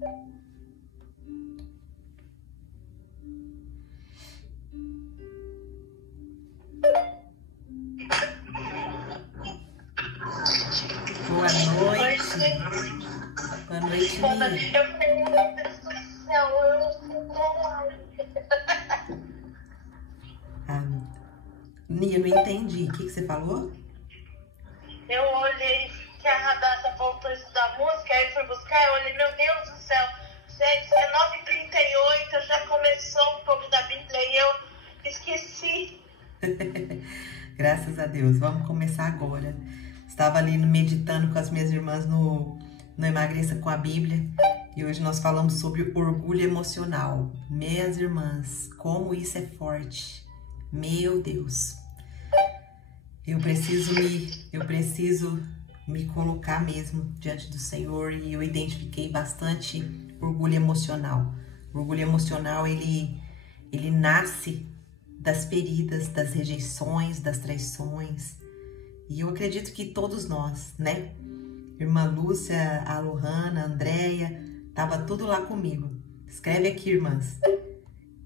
Boa noite. Boa noite, Mia. Eu tenho uma pessoa do céu, eu não sinto mais. Nia, não entendi. O que você falou? Eu olhei que a Radassa voltou a estudar música, aí fui buscar, eu olhei, meu Deus do céu, 19h38, já começou um pouco da Bíblia e eu esqueci. Graças a Deus. Vamos começar agora. Estava ali meditando com as minhas irmãs no Emagreça com a Bíblia e hoje nós falamos sobre orgulho emocional. Minhas irmãs, como isso é forte. Meu Deus. Eu preciso me colocar mesmo diante do Senhor e eu identifiquei bastante orgulho emocional. O orgulho emocional, ele nasce das feridas, das rejeições, das traições. E eu acredito que todos nós, né? Irmã Lúcia, a Lohana, a Andréia, tava tudo lá comigo. Escreve aqui, irmãs.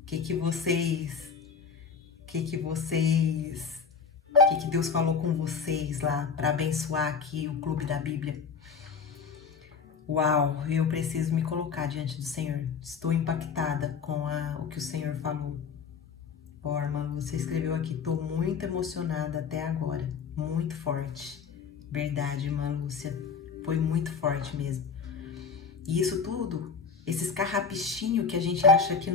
O que Deus falou com vocês lá para abençoar aqui o Clube da Bíblia. Uau, eu preciso me colocar diante do Senhor. Estou impactada com o que o Senhor falou. Ó, irmã Lúcia escreveu aqui, tô muito emocionada até agora. Muito forte. Verdade, irmã Lúcia. Foi muito forte mesmo. E isso tudo, esses carrapichinhos que a gente acha que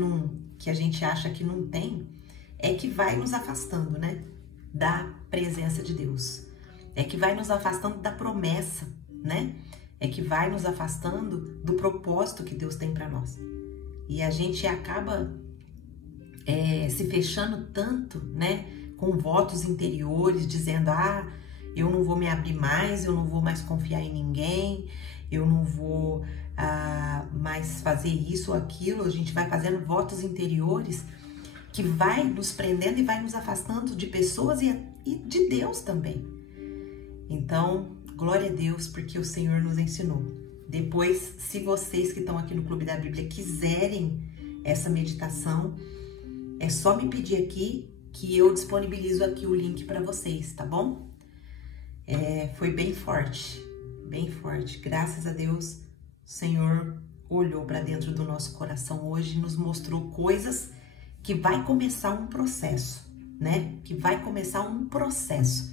não tem, é que vai nos afastando, né? Da presença de Deus. É que vai nos afastando da promessa, né? É que vai nos afastando do propósito que Deus tem para nós. E a gente acaba se fechando tanto, né? Com votos interiores, dizendo, eu não vou me abrir mais, eu não vou mais confiar em ninguém, eu não vou mais fazer isso ou aquilo. A gente vai fazendo votos interiores que vai nos prendendo e vai nos afastando de pessoas e de Deus também. Então, glória a Deus, porque o Senhor nos ensinou. Depois, se vocês que estão aqui no Clube da Bíblia quiserem essa meditação, é só me pedir aqui que eu disponibilizo aqui o link para vocês, tá bom? Foi bem forte, bem forte. Graças a Deus, o Senhor olhou para dentro do nosso coração hoje e nos mostrou coisas que vai começar um processo, né? Que vai começar um processo.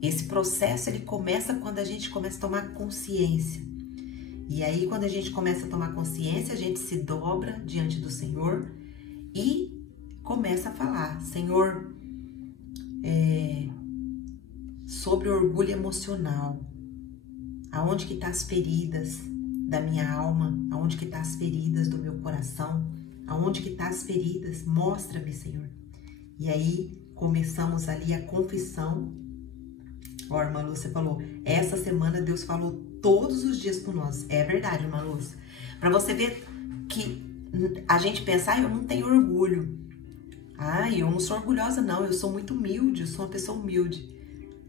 Esse processo, ele começa quando a gente começa a tomar consciência. E aí, quando a gente começa a tomar consciência, a gente se dobra diante do Senhor e começa a falar, Senhor, sobre orgulho emocional, aonde que tá as feridas da minha alma, aonde que tá as feridas do meu coração, aonde que tá as feridas, mostra-me, Senhor. E aí, começamos ali a confissão. Ó, irmã Lúcia falou, essa semana Deus falou todos os dias com nós. É verdade, irmã Lúcia. Pra você ver que a gente pensa, eu não tenho orgulho. Eu não sou orgulhosa não, eu sou muito humilde, eu sou uma pessoa humilde.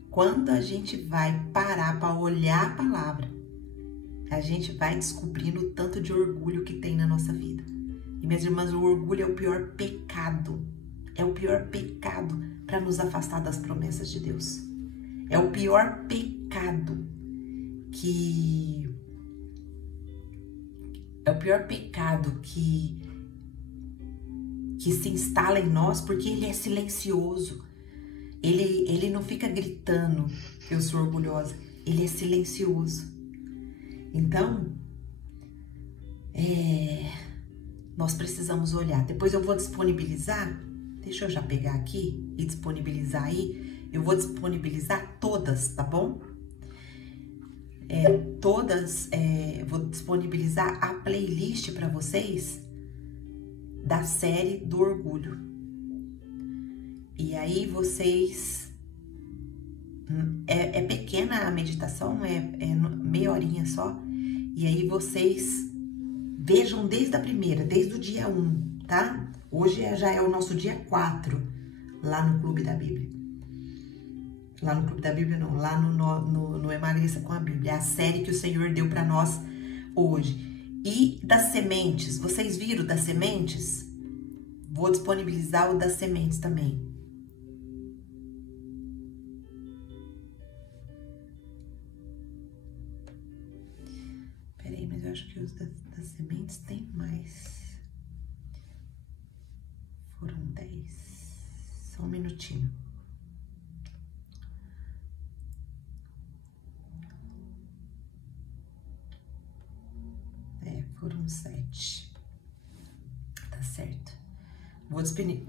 Quando a gente vai parar para olhar a palavra, a gente vai descobrindo o tanto de orgulho que tem na nossa vida. E minhas irmãs, o orgulho é o pior pecado. É o pior pecado para nos afastar das promessas de Deus. É o pior pecado que se instala em nós, porque ele é silencioso. Ele não fica gritando que eu sou orgulhosa. Ele é silencioso. Então, nós precisamos olhar. Depois eu vou disponibilizar, deixa eu já pegar aqui e disponibilizar aí. Eu vou disponibilizar todas, tá bom? Vou disponibilizar a playlist para vocês da série do orgulho. E aí vocês... É pequena a meditação, é meia horinha só. E aí vocês vejam desde a primeira, desde o dia 1, tá? Hoje já é o nosso dia 4 lá no Clube da Bíblia. Lá no Clube da Bíblia não, lá no Emagreça com a Bíblia. É a série que o Senhor deu para nós hoje. E das sementes, vocês viram das sementes? Vou disponibilizar o das sementes também. Peraí, mas eu acho que os das sementes tem mais. Foram 10. Só um minutinho. Foram 7. Tá certo. Vou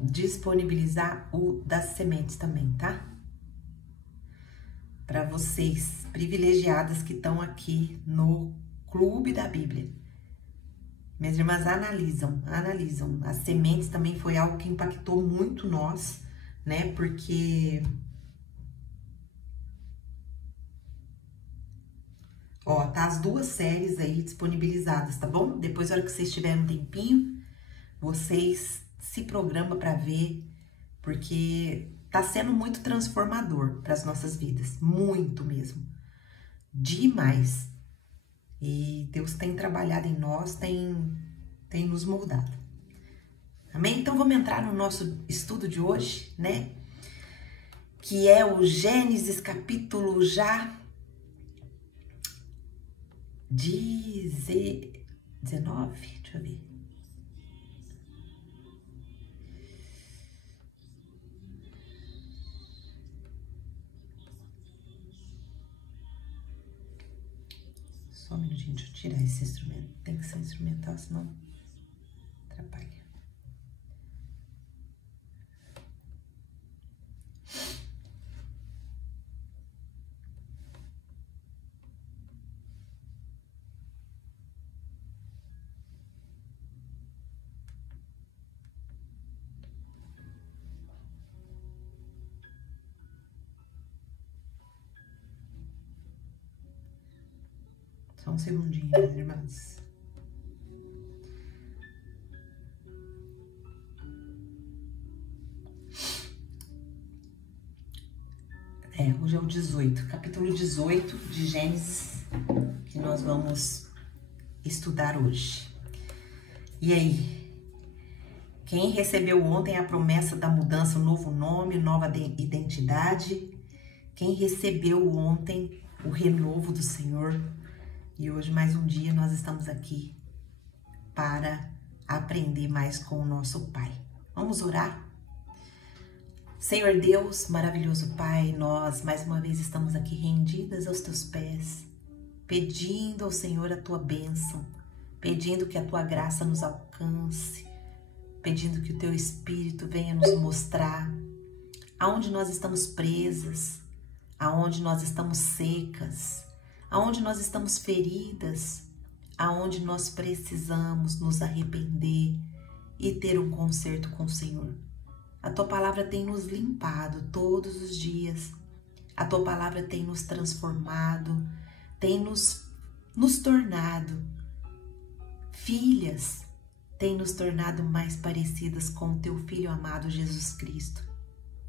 disponibilizar o das sementes também, tá? Para vocês privilegiadas que estão aqui no Clube da Bíblia. Minhas irmãs analisam. As sementes também foi algo que impactou muito nós, né? Porque... Ó, tá as 2 séries aí disponibilizadas, tá bom? Depois, na hora que vocês tiverem um tempinho, vocês se programam para ver, porque tá sendo muito transformador para as nossas vidas, muito mesmo, demais. E Deus tem trabalhado em nós, tem nos moldado. Amém? Então vamos entrar no nosso estudo de hoje, né? Que é o Gênesis capítulo já 19, deixa eu ver. Só um minutinho, deixa eu tirar esse instrumento. Tem que ser instrumental, senão atrapalha. Só um segundinho, minhas irmãs. Hoje é o 18, capítulo 18 de Gênesis, que nós vamos estudar hoje. E aí? Quem recebeu ontem a promessa da mudança, um novo nome, nova identidade? Quem recebeu ontem o renovo do Senhor? E hoje, mais um dia, nós estamos aqui para aprender mais com o nosso Pai. Vamos orar? Senhor Deus, maravilhoso Pai, nós mais uma vez estamos aqui rendidas aos Teus pés, pedindo ao Senhor a Tua bênção, pedindo que a Tua graça nos alcance, pedindo que o Teu Espírito venha nos mostrar aonde nós estamos presas, aonde nós estamos secas, aonde nós estamos feridas, aonde nós precisamos nos arrepender e ter um conserto com o Senhor. A Tua palavra tem nos limpado todos os dias, a Tua palavra tem nos transformado, tem nos tornado filhas, tem nos tornado mais parecidas com o Teu Filho amado Jesus Cristo.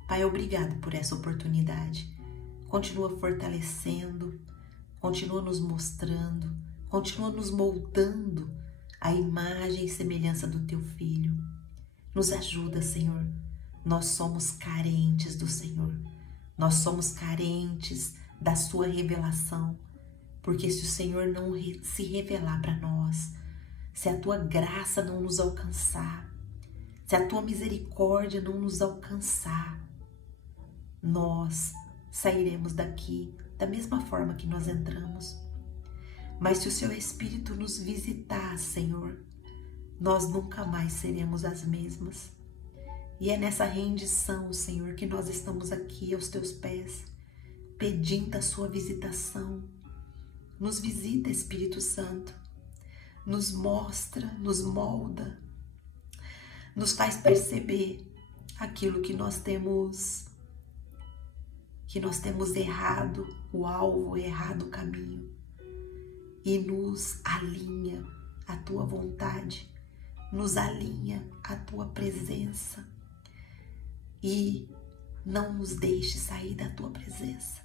Pai, obrigado por essa oportunidade. Continua fortalecendo, continua nos mostrando, continua nos moldando a imagem e semelhança do Teu Filho. Nos ajuda, Senhor. Nós somos carentes do Senhor. Nós somos carentes da Sua revelação. Porque se o Senhor não se revelar para nós, se a Tua graça não nos alcançar, se a Tua misericórdia não nos alcançar, nós sairemos daqui da mesma forma que nós entramos. Mas se o Seu Espírito nos visitar, Senhor, nós nunca mais seremos as mesmas. E é nessa rendição, Senhor, que nós estamos aqui aos Teus pés, pedindo a Sua visitação. Nos visita, Espírito Santo, nos mostra, nos molda, nos faz perceber aquilo que nós temos errado, o alvo, errado o caminho, e nos alinha à Tua vontade, nos alinha à Tua presença e não nos deixe sair da Tua presença.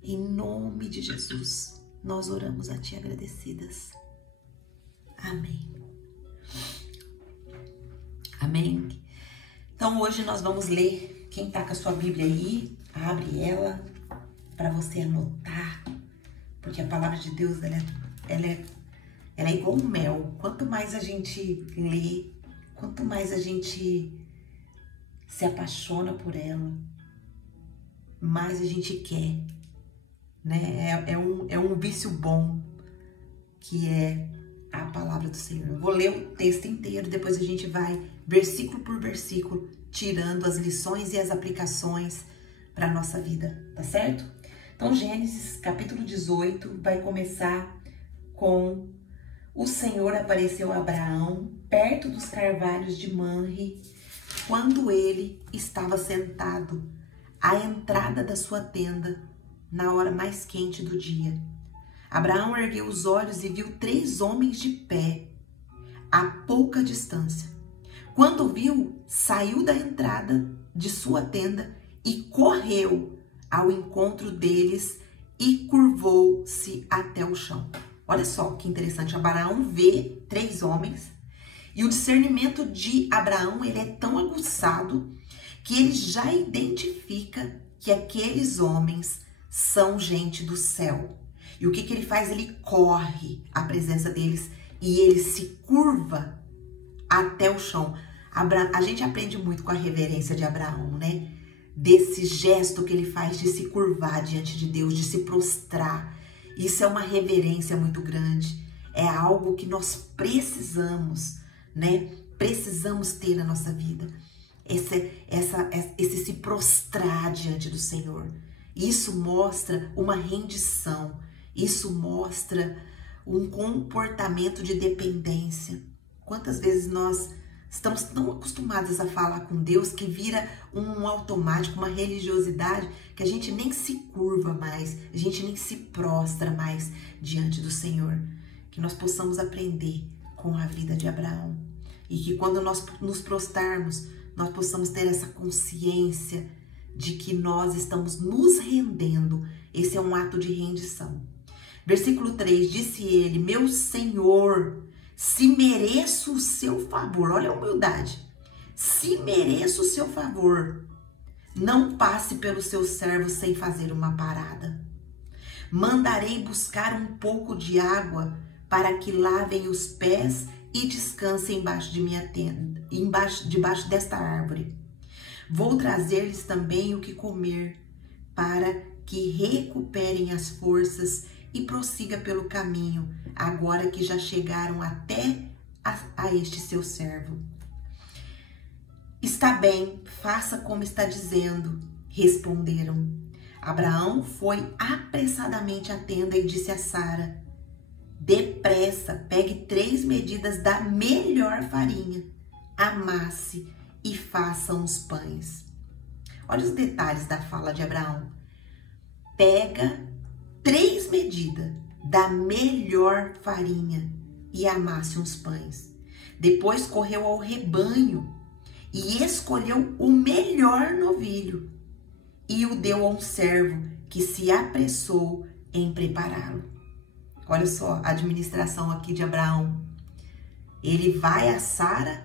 Em nome de Jesus, nós oramos a Ti agradecidas. Então hoje nós vamos ler, quem tá com a sua Bíblia aí, abre ela para você anotar, porque a palavra de Deus, ela é igual um mel. Quanto mais a gente lê, quanto mais a gente se apaixona por ela, mais a gente quer, né? É um vício bom, que é a palavra do Senhor. Eu vou ler o texto inteiro, depois a gente vai versículo por versículo, tirando as lições e as aplicações para a nossa vida, tá certo? Então, Gênesis capítulo 18 vai começar com: o Senhor apareceu a Abraão perto dos carvalhos de Manre, quando ele estava sentado à entrada da sua tenda, na hora mais quente do dia. Abraão ergueu os olhos e viu 3 homens de pé, a pouca distância. Quando viu, saiu da entrada de sua tenda e correu ao encontro deles e curvou-se até o chão. Olha só que interessante, Abraão vê 3 homens e o discernimento de Abraão, ele é tão aguçado que ele já identifica que aqueles homens são gente do céu. E o que ele faz? Ele corre à presença deles e ele se curva até o chão. A gente aprende muito com a reverência de Abraão, né? Desse gesto que ele faz de se curvar diante de Deus, de se prostrar. Isso é uma reverência muito grande. É algo que nós precisamos, né? Precisamos ter na nossa vida. Esse se prostrar diante do Senhor. Isso mostra uma rendição. Isso mostra um comportamento de dependência. Quantas vezes nós estamos tão acostumados a falar com Deus que vira um automático, uma religiosidade, que a gente nem se curva mais, a gente nem se prostra mais diante do Senhor. Que nós possamos aprender com a vida de Abraão. E que quando nós nos prostrarmos, nós possamos ter essa consciência de que nós estamos nos rendendo. Esse é um ato de rendição. Versículo 3, disse ele: meu Senhor, se mereço o seu favor, olha a humildade, se mereço o seu favor, não passe pelo seu servo sem fazer uma parada. Mandarei buscar um pouco de água para que lavem os pés e descansem embaixo de minha tenda, debaixo desta árvore. Vou trazer-lhes também o que comer, para que recuperem as forças e prossiga pelo caminho, agora que já chegaram até a este seu servo. Está bem, faça como está dizendo, responderam. Abraão foi apressadamente à tenda e disse a Sara: depressa, pegue 3 medidas da melhor farinha, amasse e faça uns pães. Olha os detalhes da fala de Abraão. Pega 3 medidas da melhor farinha e amasse uns pães. Depois correu ao rebanho e escolheu o melhor novilho e o deu a um servo que se apressou em prepará-lo. Olha só a administração aqui de Abraão. Ele vai a Sara,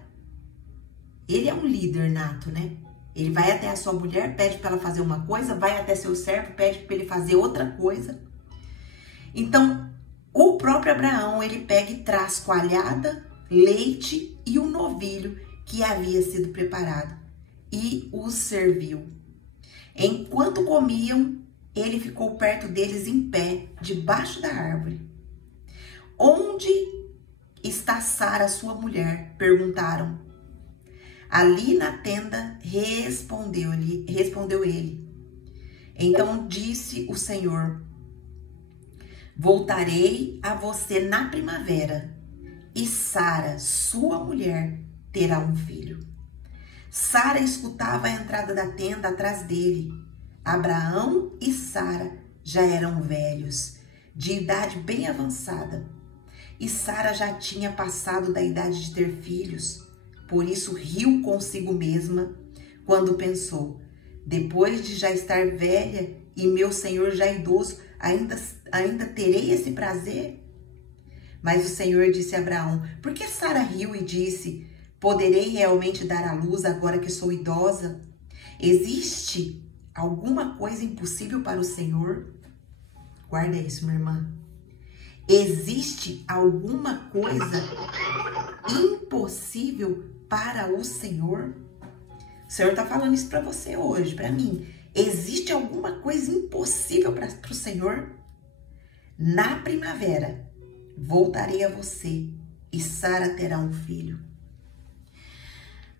ele é um líder nato, né? Ele vai até a sua mulher, pede para ela fazer uma coisa, vai até seu servo, pede para ele fazer outra coisa. Então, o próprio Abraão, ele pega e traz coalhada, leite e um novilho que havia sido preparado e os serviu. Enquanto comiam, ele ficou perto deles em pé, debaixo da árvore. Onde está Sara, sua mulher? Perguntaram. Ali na tenda, respondeu ele. Então disse o Senhor: voltarei a você na primavera, e Sara, sua mulher, terá um filho. Sara escutava a entrada da tenda atrás dele. Abraão e Sara já eram velhos, de idade bem avançada. E Sara já tinha passado da idade de ter filhos. Por isso riu consigo mesma quando pensou: depois de já estar velha e meu senhor já idoso, ainda terei esse prazer? Mas o Senhor disse a Abraão: por que Sara riu e disse: Poderei realmente dar à luz agora que sou idosa? Existe alguma coisa impossível para o Senhor? Guarda isso, minha irmã. Existe alguma coisa impossível para o Senhor? O Senhor está falando isso para você hoje, para mim. Existe alguma coisa impossível para o Senhor? Na primavera, voltarei a você e Sara terá um filho.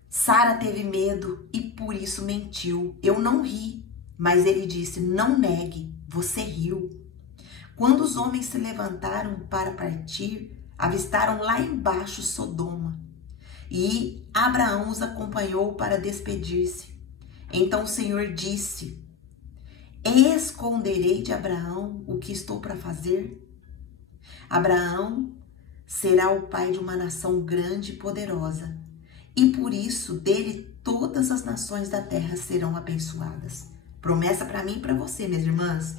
Sara teve medo e por isso mentiu. Eu não ri, mas ele disse, não negue, você riu. Quando os homens se levantaram para partir, avistaram lá embaixo Sodoma. E Abraão os acompanhou para despedir-se. Então o Senhor disse, esconderei de Abraão o que estou para fazer? Abraão será o pai de uma nação grande e poderosa, e por isso dele todas as nações da terra serão abençoadas. Promessa para mim e para você, minhas irmãs.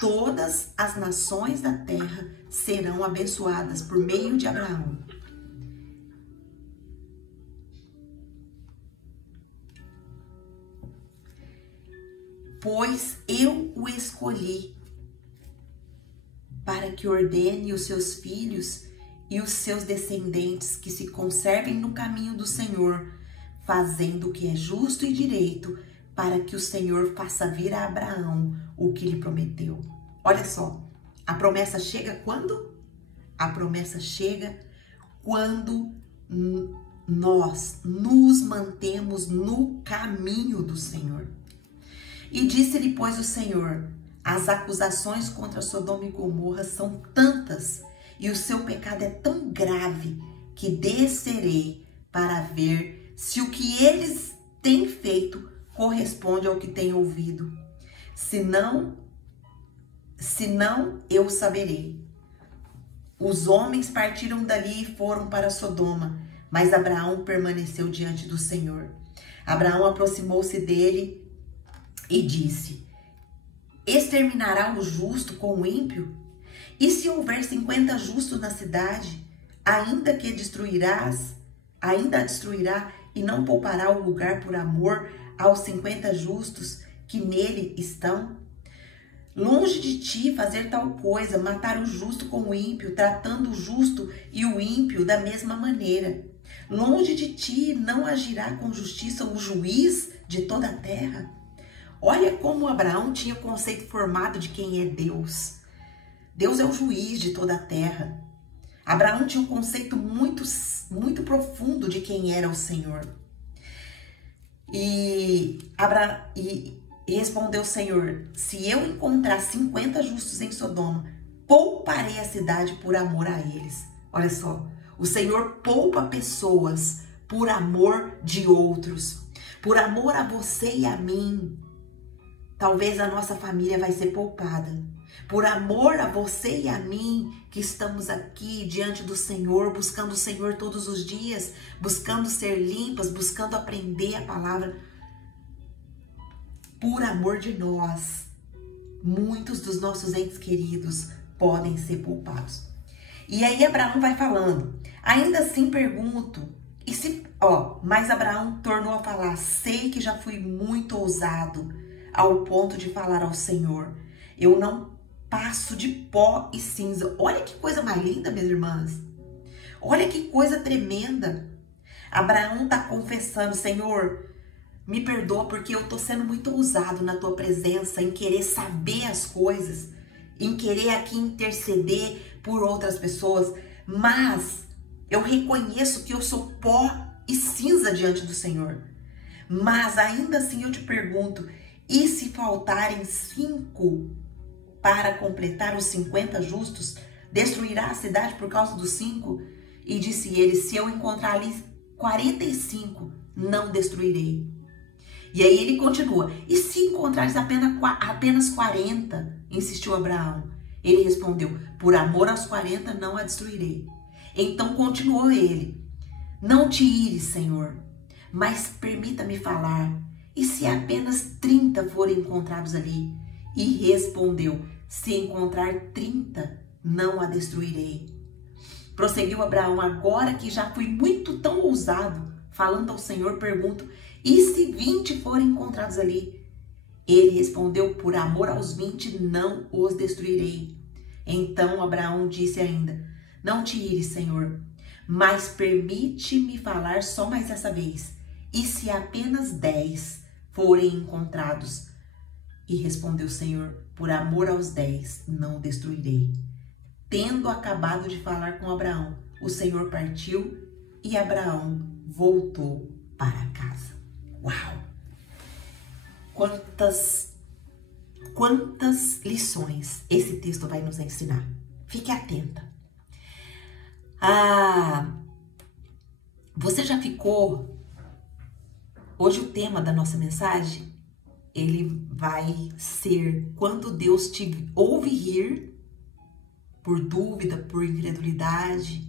Todas as nações da terra serão abençoadas por meio de Abraão. Pois eu o escolhi para que ordene os seus filhos e os seus descendentes que se conservem no caminho do Senhor, fazendo o que é justo e direito, para que o Senhor faça vir a Abraão o que lhe prometeu. Olha só, a promessa chega quando? A promessa chega quando nós nos mantemos no caminho do Senhor. E disse-lhe, pois, o Senhor, as acusações contra Sodoma e Gomorra são tantas e o seu pecado é tão grave que descerei para ver se o que eles têm feito corresponde ao que tenho ouvido. Se não, eu saberei. Os homens partiram dali e foram para Sodoma, mas Abraão permaneceu diante do Senhor. Abraão aproximou-se dele e disse, exterminará o justo com o ímpio? E se houver 50 justos na cidade, ainda a destruirá e não poupará o lugar por amor aos 50 justos que nele estão? Longe de ti fazer tal coisa, matar o justo com o ímpio, tratando o justo e o ímpio da mesma maneira. Longe de ti não agirá com justiça o juiz de toda a terra? Olha como Abraão tinha o conceito formado de quem é Deus. Deus é o juiz de toda a terra. Abraão tinha um conceito muito profundo de quem era o Senhor. E respondeu o Senhor, se eu encontrar 50 justos em Sodoma, pouparei a cidade por amor a eles. Olha só, o Senhor poupa pessoas por amor de outros, por amor a você e a mim. Talvez a nossa família vai ser poupada. Por amor a você e a mim, que estamos aqui diante do Senhor, buscando o Senhor todos os dias, buscando ser limpas, buscando aprender a palavra. Por amor de nós, muitos dos nossos entes queridos podem ser poupados. E aí Abraão vai falando, ainda assim pergunto, mas Abraão tornou a falar, sei que já fui muito ousado, ao ponto de falar ao Senhor, eu não passo de pó e cinza. Olha que coisa mais linda, minhas irmãs. Olha que coisa tremenda. Abraão está confessando, Senhor, me perdoa porque eu estou sendo muito ousado na tua presença, em querer saber as coisas, em querer aqui interceder por outras pessoas, mas eu reconheço que eu sou pó e cinza diante do Senhor. Mas ainda assim eu te pergunto, e se faltarem 5 para completar os 50 justos, destruirá a cidade por causa dos 5? E disse ele, se eu encontrar ali 45, não destruirei. E aí ele continua, e se encontrares apenas 40? Insistiu Abraão. Ele respondeu, por amor aos 40 não a destruirei. Então continuou ele, não te ires, Senhor, mas permita-me falar. E se apenas 30 forem encontrados ali? E respondeu, se encontrar 30, não a destruirei. Prosseguiu Abraão: agora que já fui muito tão ousado, falando ao Senhor, pergunto, e se 20 forem encontrados ali? Ele respondeu: por amor aos 20 não os destruirei. Então Abraão disse ainda: não te ires, Senhor, mas permite-me falar só mais essa vez. E se apenas 10 forem encontrados? E respondeu o Senhor: por amor aos 10 não o destruirei. Tendo acabado de falar com Abraão, o Senhor partiu e Abraão voltou para casa. Uau! Quantas lições esse texto vai nos ensinar. Fique atenta. Você já ficou... Hoje o tema da nossa mensagem, ele vai ser quando Deus te ouve rir por dúvida, por incredulidade.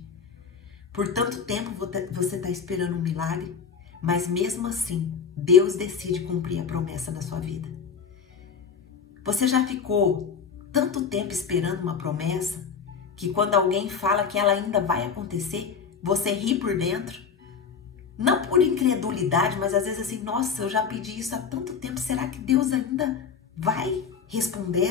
Por tanto tempo você está esperando um milagre, mas mesmo assim, Deus decide cumprir a promessa na sua vida. Você já ficou tanto tempo esperando uma promessa que quando alguém fala que ela ainda vai acontecer, você ri por dentro? Não por incredulidade, mas às vezes assim, nossa, eu já pedi isso há tanto tempo, será que Deus ainda vai responder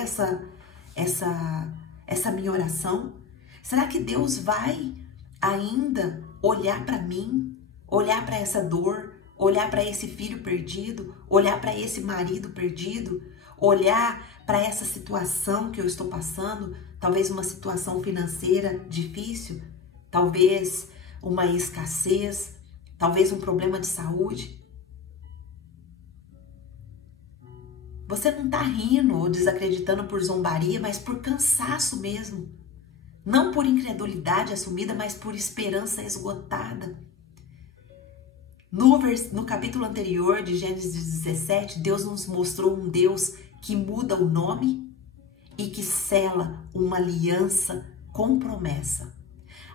essa minha oração? Será que Deus vai ainda olhar para mim, olhar para essa dor, olhar para esse filho perdido, olhar para esse marido perdido, olhar para essa situação que eu estou passando, talvez uma situação financeira difícil, talvez uma escassez, talvez um problema de saúde? Você não está rindo ou desacreditando por zombaria, mas por cansaço mesmo. Não por incredulidade assumida, mas por esperança esgotada. No capítulo anterior de Gênesis 17, Deus nos mostrou um Deus que muda o nome e que sela uma aliança com promessa.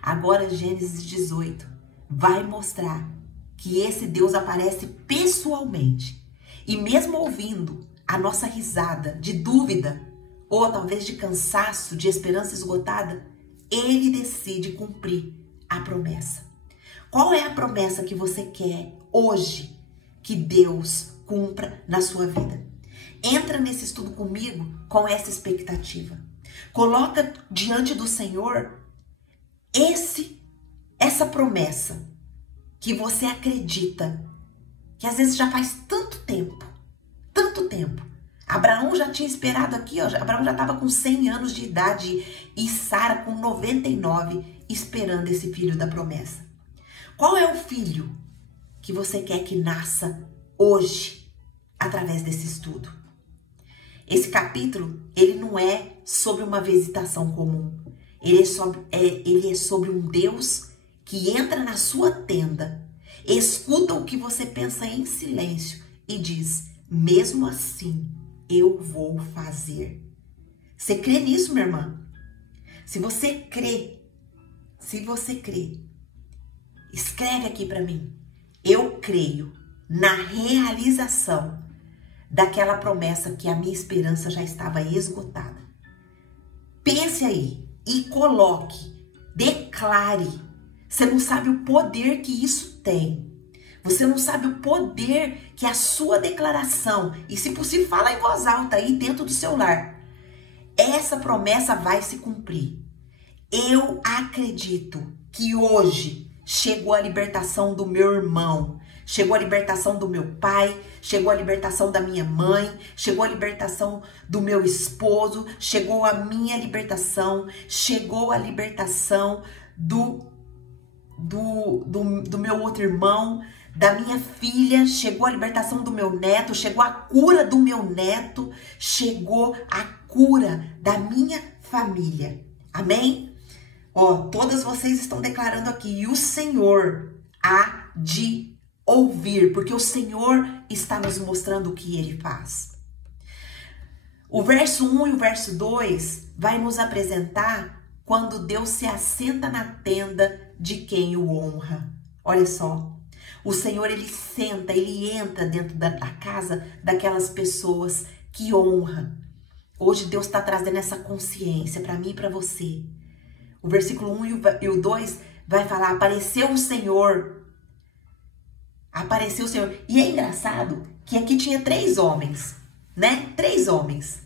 Agora, Gênesis 18 vai mostrar que esse Deus aparece pessoalmente. E mesmo ouvindo a nossa risada de dúvida, ou talvez de cansaço, de esperança esgotada, Ele decide cumprir a promessa. Qual é a promessa que você quer hoje que Deus cumpra na sua vida? Entra nesse estudo comigo com essa expectativa. Coloca diante do Senhor essa promessa que você acredita, que às vezes já faz tanto tempo. Abraão já tinha esperado aqui, ó, Abraão já estava com 100 anos de idade e Sara com 99, esperando esse filho da promessa. Qual é o filho que você quer que nasça hoje, através desse estudo? Esse capítulo, ele não é sobre uma visitação comum. Ele é sobre um Deus que entra na sua tenda, escuta o que você pensa em silêncio e diz: mesmo assim, eu vou fazer. Você crê nisso, minha irmã? Se você crê, escreve aqui para mim: eu creio na realização daquela promessa que a minha esperança já estava esgotada. Pense aí e coloque, declare. Você não sabe o poder que isso tem. Você não sabe o poder que a sua declaração, e se possível fala em voz alta aí dentro do seu lar, essa promessa vai se cumprir. Eu acredito que hoje chegou a libertação do meu irmão, chegou a libertação do meu pai, chegou a libertação da minha mãe, chegou a libertação do meu esposo, chegou a minha libertação, chegou a libertação do meu outro irmão, da minha filha, chegou a libertação do meu neto, chegou a cura do meu neto, chegou a cura da minha família. Amém? Ó, todas vocês estão declarando aqui, e o Senhor há de ouvir, porque o Senhor está nos mostrando o que Ele faz. O verso 1 e o verso 2 vai nos apresentar quando Deus se assenta na tenda de quem o honra. Olha só, o Senhor, Ele senta, Ele entra dentro da casa daquelas pessoas que honra. Hoje Deus está trazendo essa consciência para mim e para você. O versículo 1 e o 2 vai falar, apareceu o Senhor. Apareceu o Senhor. E é engraçado que aqui tinha 3 homens, né? 3 homens.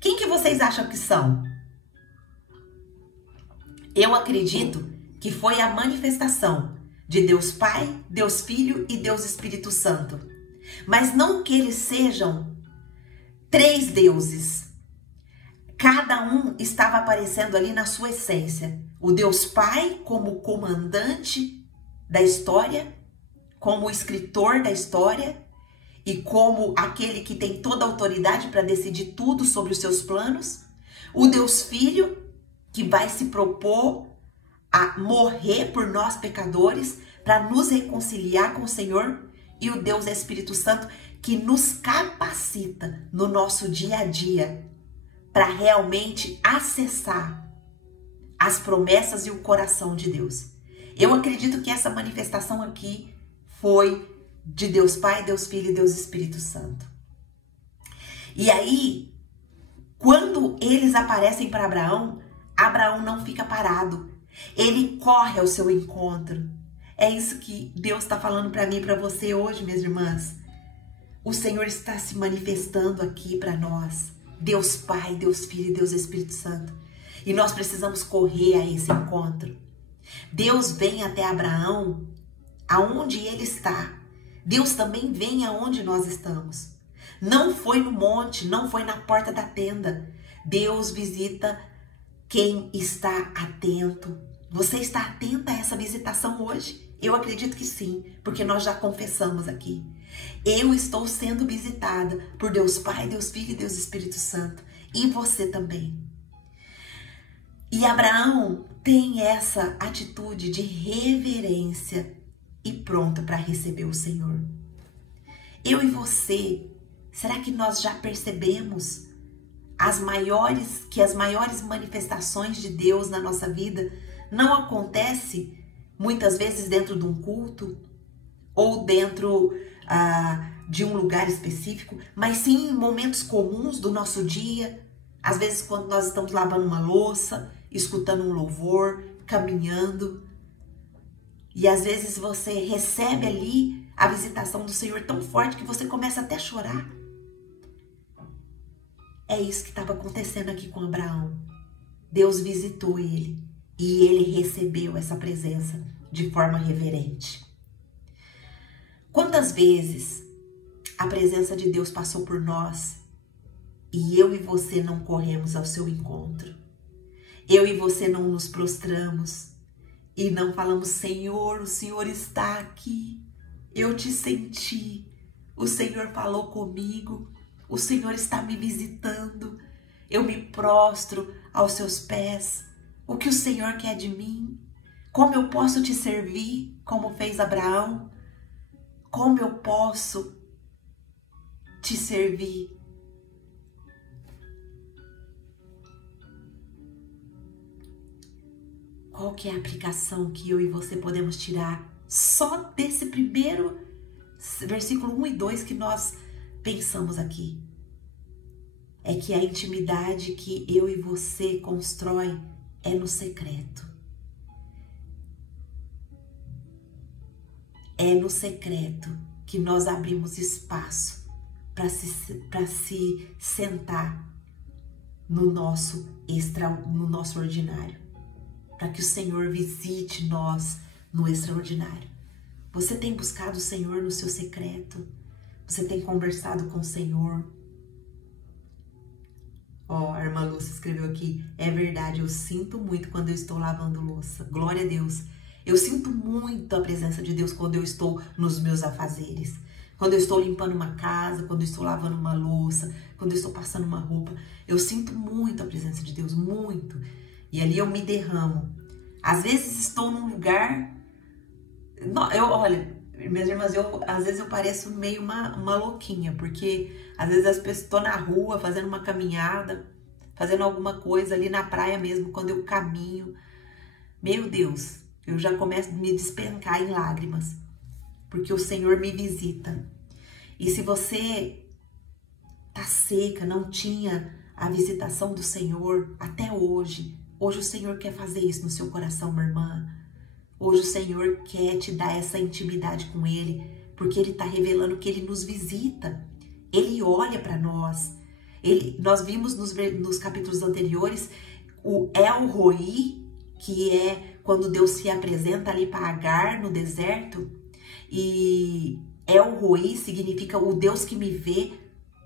Quem que vocês acham que são? Eu acredito que foi a manifestação de Deus Pai, Deus Filho e Deus Espírito Santo. Mas não que eles sejam 3 deuses. Cada um estava aparecendo ali na sua essência. O Deus Pai como comandante da história, como escritor da história e como aquele que tem toda a autoridade para decidir tudo sobre os seus planos. O Deus Filho, que vai se propor a morrer por nós pecadores para nos reconciliar com o Senhor. E o Deus Espírito Santo, que nos capacita no nosso dia a dia para realmente acessar as promessas e o coração de Deus. Eu acredito que essa manifestação aqui foi de Deus Pai, Deus Filho e Deus Espírito Santo. E aí, quando eles aparecem para Abraão, Abraão não fica parado. Ele corre ao seu encontro. É isso que Deus está falando para mim e para você hoje, minhas irmãs. O Senhor está se manifestando aqui para nós. Deus Pai, Deus Filho e Deus Espírito Santo. E nós precisamos correr a esse encontro. Deus vem até Abraão, aonde ele está. Deus também vem aonde nós estamos. Não foi no monte, não foi na porta da tenda. Deus visita quem está atento. Você está atenta a essa visitação hoje? Eu acredito que sim, porque nós já confessamos aqui. Eu estou sendo visitada por Deus Pai, Deus Filho e Deus Espírito Santo. E você também. E Abraão tem essa atitude de reverência e pronto para receber o Senhor. Eu e você, será que nós já percebemos as maiores manifestações de Deus na nossa vida não acontece muitas vezes dentro de um culto ou dentro de um lugar específico, mas sim em momentos comuns do nosso dia, às vezes quando nós estamos lavando uma louça, escutando um louvor, caminhando, e às vezes você recebe ali a visitação do Senhor tão forte que você começa até a chorar. É isso que estava acontecendo aqui com Abraão. Deus visitou ele e ele recebeu essa presença de forma reverente. Quantas vezes a presença de Deus passou por nós e eu e você não corremos ao seu encontro? Eu e você não nos prostramos e não falamos, Senhor, o Senhor está aqui, eu te senti, o Senhor falou comigo, o Senhor está me visitando, eu me prostro aos seus pés. O que o Senhor quer de mim? Como eu posso te servir, como fez Abraão? Como eu posso te servir? Qual que é a aplicação que eu e você podemos tirar só desse primeiro versículo 1 e 2 que nós pensamos aqui? É que a intimidade que eu e você constrói é no secreto. É no secreto que nós abrimos espaço para se sentar no nosso ordinário. Para que o Senhor visite nós no extraordinário. Você tem buscado o Senhor no seu secreto? Você tem conversado com o Senhor? A irmã Lúcia escreveu aqui, é verdade, eu sinto muito quando eu estou lavando louça. Glória a Deus. Eu sinto muito a presença de Deus quando eu estou nos meus afazeres. Quando eu estou limpando uma casa, quando eu estou lavando uma louça, quando eu estou passando uma roupa. Eu sinto muito a presença de Deus, muito. E ali eu me derramo. Às vezes estou num lugar... Olha, minhas irmãs, às vezes eu pareço meio uma louquinha, porque às vezes as pessoas estão na rua fazendo uma caminhada, fazendo alguma coisa ali na praia mesmo, quando eu caminho. Meu Deus, eu já começo a me despencar em lágrimas, porque o Senhor me visita. E se você tá seca, não tinha a visitação do Senhor até hoje, Hoje o Senhor quer fazer isso no seu coração, minha irmã. Hoje o Senhor quer te dar essa intimidade com Ele, porque Ele está revelando que Ele nos visita. Ele olha para nós. Nós vimos nos capítulos anteriores o El Roi, que é quando Deus se apresenta ali para Agar no deserto. E El Roi significa o Deus que me vê.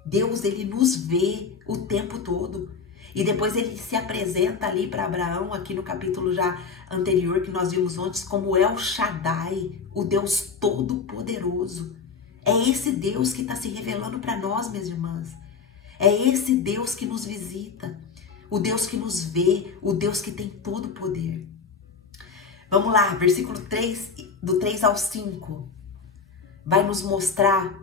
Deus, Ele nos vê o tempo todo. E depois Ele se apresenta ali para Abraão, aqui no capítulo já anterior, que nós vimos antes, como El Shaddai, o Deus Todo-Poderoso. É esse Deus que está se revelando para nós, minhas irmãs. É esse Deus que nos visita, o Deus que nos vê, o Deus que tem todo o poder. Vamos lá, versículo 3, do 3 ao 5, vai nos mostrar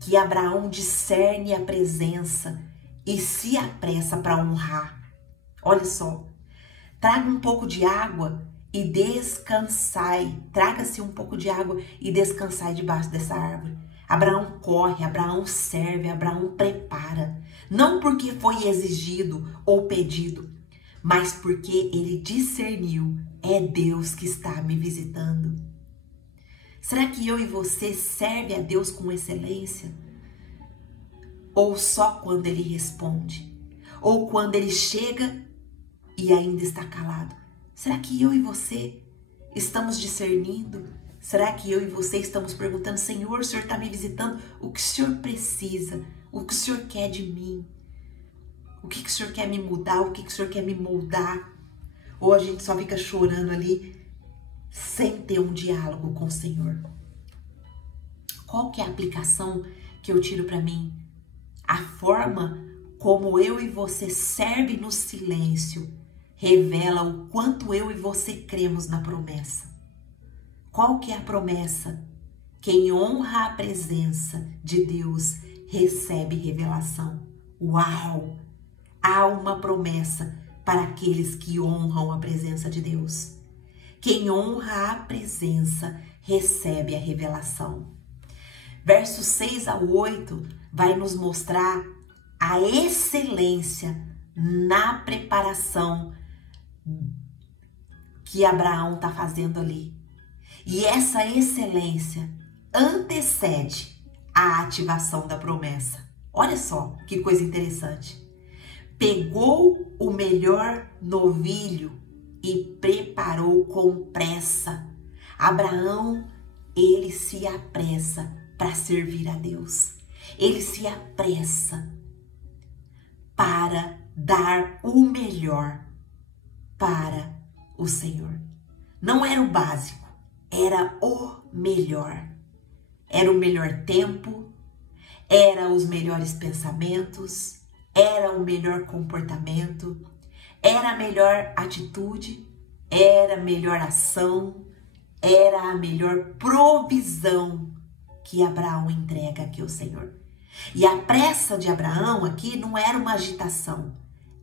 que Abraão discerne a presença e se apressa para honrar. Olha só, traga um pouco de água e descansai. Traga-se um pouco de água e descansai debaixo dessa árvore. Abraão corre, Abraão serve, Abraão prepara. Não porque foi exigido ou pedido, mas porque ele discerniu, é Deus que está me visitando. Será que eu e você serve a Deus com excelência? Ou só quando Ele responde? Ou quando Ele chega e ainda está calado? Será que eu e você estamos discernindo? Será que eu e você estamos perguntando, Senhor, o Senhor está me visitando? O que o Senhor precisa? O que o Senhor quer de mim? O que o Senhor quer me mudar? O que o Senhor quer me moldar? Ou a gente só fica chorando ali sem ter um diálogo com o Senhor? Qual que é a aplicação que eu tiro para mim? A forma como eu e você serve no silêncio revela o quanto eu e você cremos na promessa. Qual que é a promessa? Quem honra a presença de Deus recebe revelação. Uau! Há uma promessa para aqueles que honram a presença de Deus. Quem honra a presença recebe a revelação. Versos 6 a 8 vai nos mostrar a excelência na preparação que Abraão está fazendo ali. E essa excelência antecede a ativação da promessa. Olha só que coisa interessante. Pegou o melhor novilho e preparou com pressa. Abraão, ele se apressa para servir a Deus. Ele se apressa para dar o melhor para o Senhor. Não era o básico, era o melhor. Era o melhor tempo, era os melhores pensamentos, era o melhor comportamento, era a melhor atitude, era a melhor ação, era a melhor provisão que Abraão entrega aqui ao Senhor. E a pressa de Abraão aqui não era uma agitação,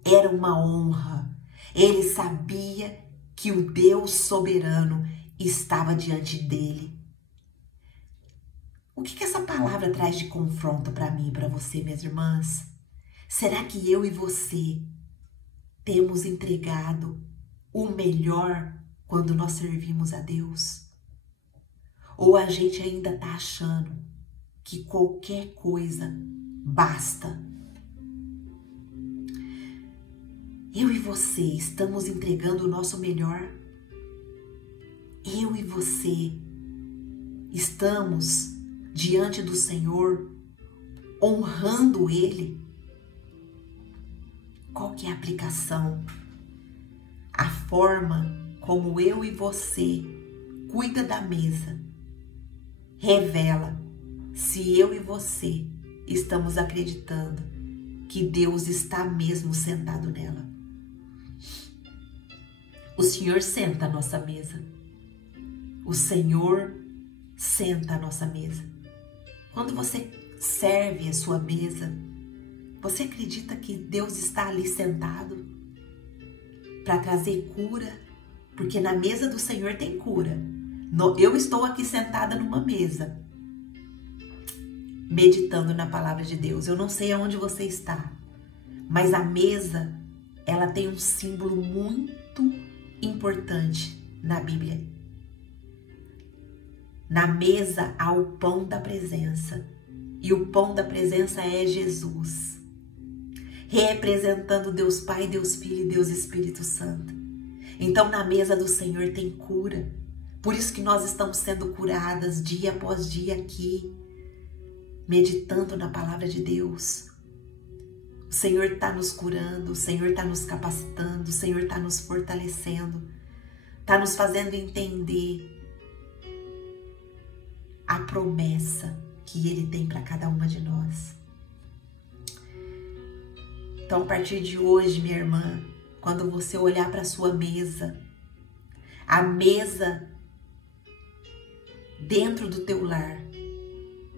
era uma honra. Ele sabia que o Deus soberano estava diante dele. O que essa palavra traz de confronto para mim e para você, minhas irmãs? Será que eu e você temos entregado o melhor quando nós servimos a Deus? Ou a gente ainda está achando que qualquer coisa basta? Eu e você estamos entregando o nosso melhor? Eu e você estamos diante do Senhor honrando Ele? Qual que é a aplicação? A forma como eu e você cuida da mesa revela se eu e você estamos acreditando que Deus está mesmo sentado nela. O Senhor senta à nossa mesa. O Senhor senta à nossa mesa. Quando você serve a sua mesa, você acredita que Deus está ali sentado para trazer cura? Porque na mesa do Senhor tem cura. Eu estou aqui sentada numa mesa, meditando na palavra de Deus. Eu não sei aonde você está, mas a mesa ela tem um símbolo muito importante na Bíblia. Na mesa há o pão da presença, e o pão da presença é Jesus, representando Deus Pai, Deus Filho e Deus Espírito Santo. Então na mesa do Senhor tem cura, por isso que nós estamos sendo curadas dia após dia aqui, meditando na palavra de Deus. O Senhor está nos curando, o Senhor está nos capacitando, o Senhor está nos fortalecendo, está nos fazendo entender a promessa que Ele tem para cada uma de nós. Então, a partir de hoje, minha irmã, quando você olhar para a sua mesa, a mesa dentro do teu lar,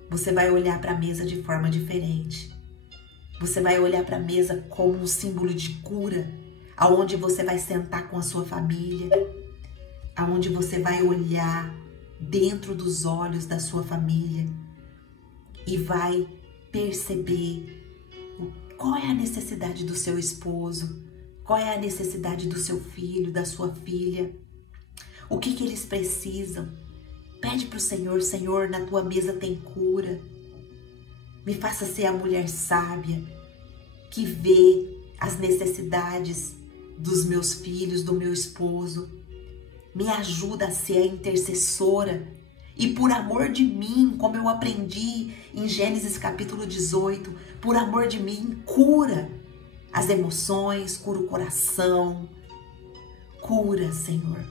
você vai olhar para a mesa de forma diferente. Você vai olhar para a mesa como um símbolo de cura, aonde você vai sentar com a sua família, aonde você vai olhar dentro dos olhos da sua família e vai perceber qual é a necessidade do seu esposo, qual é a necessidade do seu filho, da sua filha, o que eles precisam. Pede para o Senhor: Senhor, na tua mesa tem cura. Me faça ser a mulher sábia que vê as necessidades dos meus filhos, do meu esposo. Me ajuda a ser a intercessora e por amor de mim, como eu aprendi em Gênesis capítulo 18, por amor de mim, cura as emoções, cura o coração, cura, Senhor,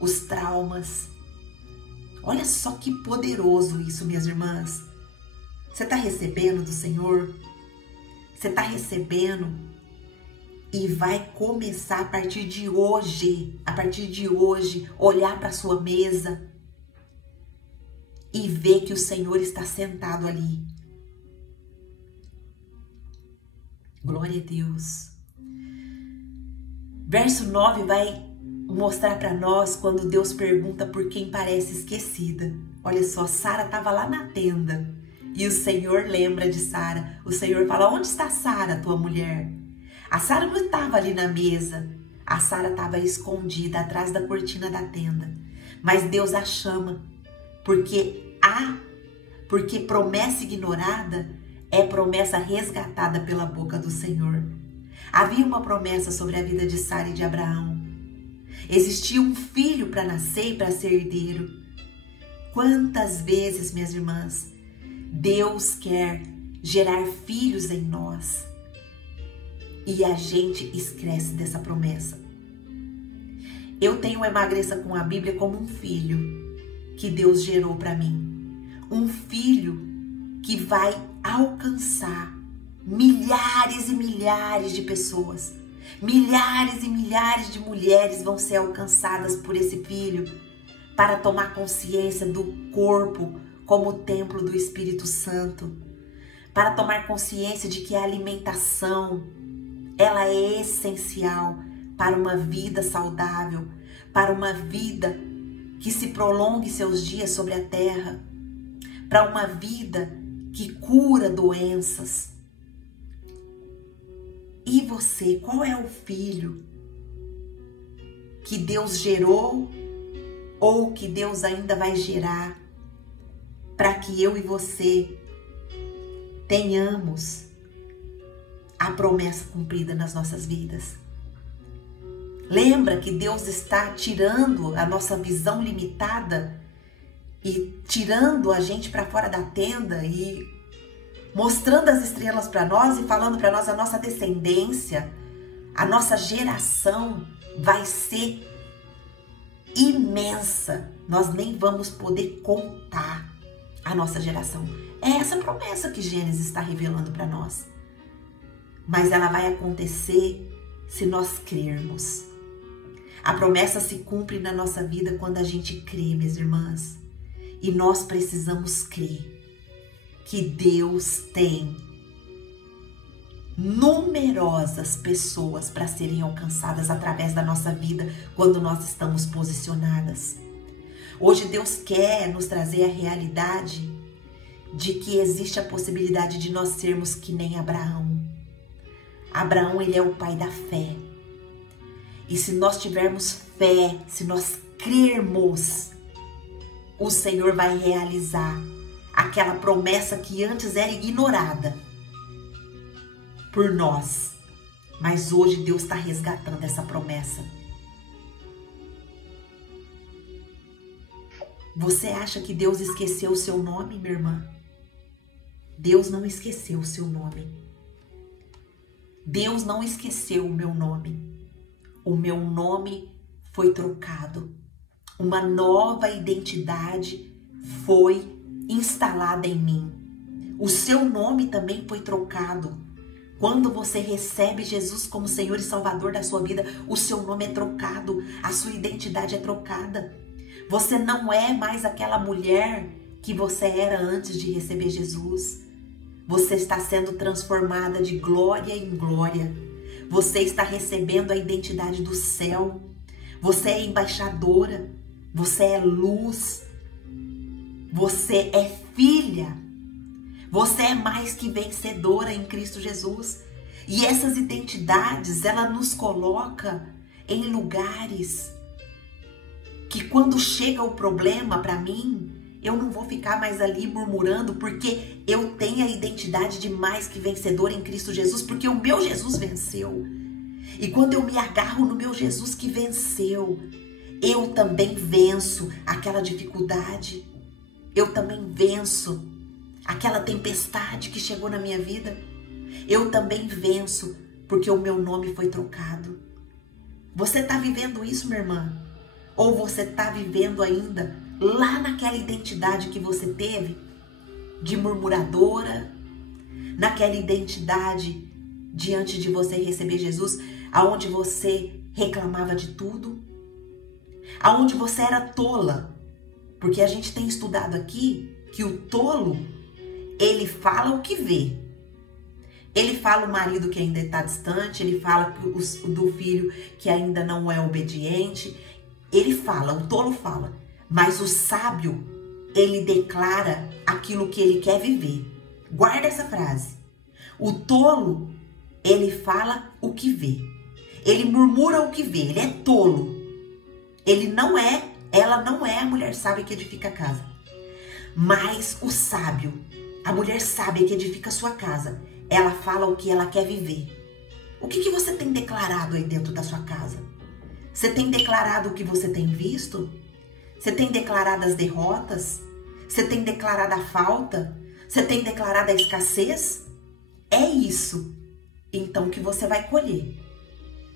os traumas. Olha só que poderoso isso, minhas irmãs. Você está recebendo do Senhor? Você está recebendo e vai começar a partir de hoje, olhar para a sua mesa e ver que o Senhor está sentado ali. Glória a Deus. Verso 9 vai mostrar para nós quando Deus pergunta por quem parece esquecida. Olha só, Sara estava lá na tenda e o Senhor lembra de Sara. O Senhor fala: onde está Sara, tua mulher? A Sara não estava ali na mesa. A Sara estava escondida atrás da cortina da tenda. Mas Deus a chama, porque promessa ignorada é promessa resgatada pela boca do Senhor. Havia uma promessa sobre a vida de Sara e de Abraão. Existia um filho para nascer e para ser herdeiro. Quantas vezes, minhas irmãs, Deus quer gerar filhos em nós e a gente esquece dessa promessa. Eu tenho Emagreça com a Bíblia como um filho que Deus gerou para mim. Um filho que vai alcançar milhares e milhares de pessoas. Milhares e milhares de mulheres vão ser alcançadas por esse filho para tomar consciência do corpo como templo do Espírito Santo, para tomar consciência de que a alimentação, ela é essencial para uma vida saudável, para uma vida que se prolongue seus dias sobre a terra, para uma vida que cura doenças. E você, qual é o filho que Deus gerou ou que Deus ainda vai gerar para que eu e você tenhamos a promessa cumprida nas nossas vidas? Lembra que Deus está tirando a nossa visão limitada e tirando a gente para fora da tenda e mostrando as estrelas para nós e falando para nós: a nossa descendência, a nossa geração vai ser imensa. Nós nem vamos poder contar a nossa geração. É essa promessa que Gênesis está revelando para nós. Mas ela vai acontecer se nós crermos. A promessa se cumpre na nossa vida quando a gente crê, minhas irmãs. E nós precisamos crer que Deus tem numerosas pessoas para serem alcançadas através da nossa vida quando nós estamos posicionadas. Hoje Deus quer nos trazer a realidade de que existe a possibilidade de nós sermos que nem Abraão. Abraão, ele é o pai da fé. E se nós tivermos fé, se nós crermos, o Senhor vai realizar aquela promessa que antes era ignorada por nós. Mas hoje Deus está resgatando essa promessa. Você acha que Deus esqueceu o seu nome, minha irmã? Deus não esqueceu o seu nome. Deus não esqueceu o meu nome. O meu nome foi trocado. Uma nova identidade foi instalada em mim. O seu nome também foi trocado. Quando você recebe Jesus como Senhor e Salvador da sua vida, o seu nome é trocado, a sua identidade é trocada. Você não é mais aquela mulher que você era antes de receber Jesus. Você está sendo transformada de glória em glória. Você está recebendo a identidade do céu. Você é embaixadora. Você é luz. Você é filha. Você é mais que vencedora em Cristo Jesus. E essas identidades, ela nos coloca em lugares que quando chega o problema para mim, eu não vou ficar mais ali murmurando, porque eu tenho a identidade de mais que vencedora em Cristo Jesus, porque o meu Jesus venceu. E quando eu me agarro no meu Jesus que venceu, eu também venço aquela dificuldade. Eu também venço aquela tempestade que chegou na minha vida. Eu também venço, porque o meu nome foi trocado. Você está vivendo isso, minha irmã? Ou você está vivendo ainda lá naquela identidade que você teve, de murmuradora, naquela identidade diante de você receber Jesus, aonde você reclamava de tudo, aonde você era tola? Porque a gente tem estudado aqui que o tolo, ele fala o que vê. Ele fala o marido que ainda está distante, ele fala do filho que ainda não é obediente. Ele fala, o tolo fala. Mas o sábio, ele declara aquilo que ele quer viver. Guarda essa frase. O tolo, ele fala o que vê. Ele murmura o que vê, ele é tolo. Ela não é a mulher sábia que edifica a casa. Mas o sábio, a mulher sábia que edifica a sua casa, ela fala o que ela quer viver. O que você tem declarado aí dentro da sua casa? Você tem declarado o que você tem visto? Você tem declarado as derrotas? Você tem declarado a falta? Você tem declarado a escassez? É isso, então, que você vai colher.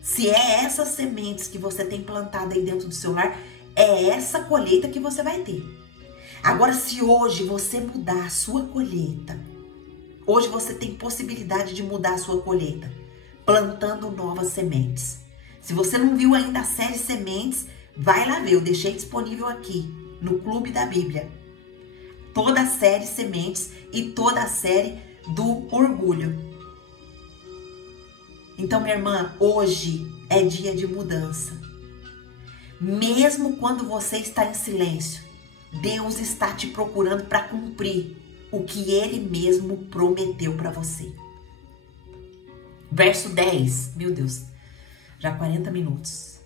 Se é essas sementes que você tem plantado aí dentro do seu lar, é essa colheita que você vai ter. Agora, se hoje você mudar a sua colheita, hoje você tem possibilidade de mudar a sua colheita, plantando novas sementes. Se você não viu ainda a série Sementes, vai lá ver, eu deixei disponível aqui no Clube da Bíblia. Toda a série Sementes e toda a série do Orgulho. Então, minha irmã, hoje é dia de mudança. Mesmo quando você está em silêncio, Deus está te procurando para cumprir o que Ele mesmo prometeu para você. Verso 10, meu Deus, já 40 minutos.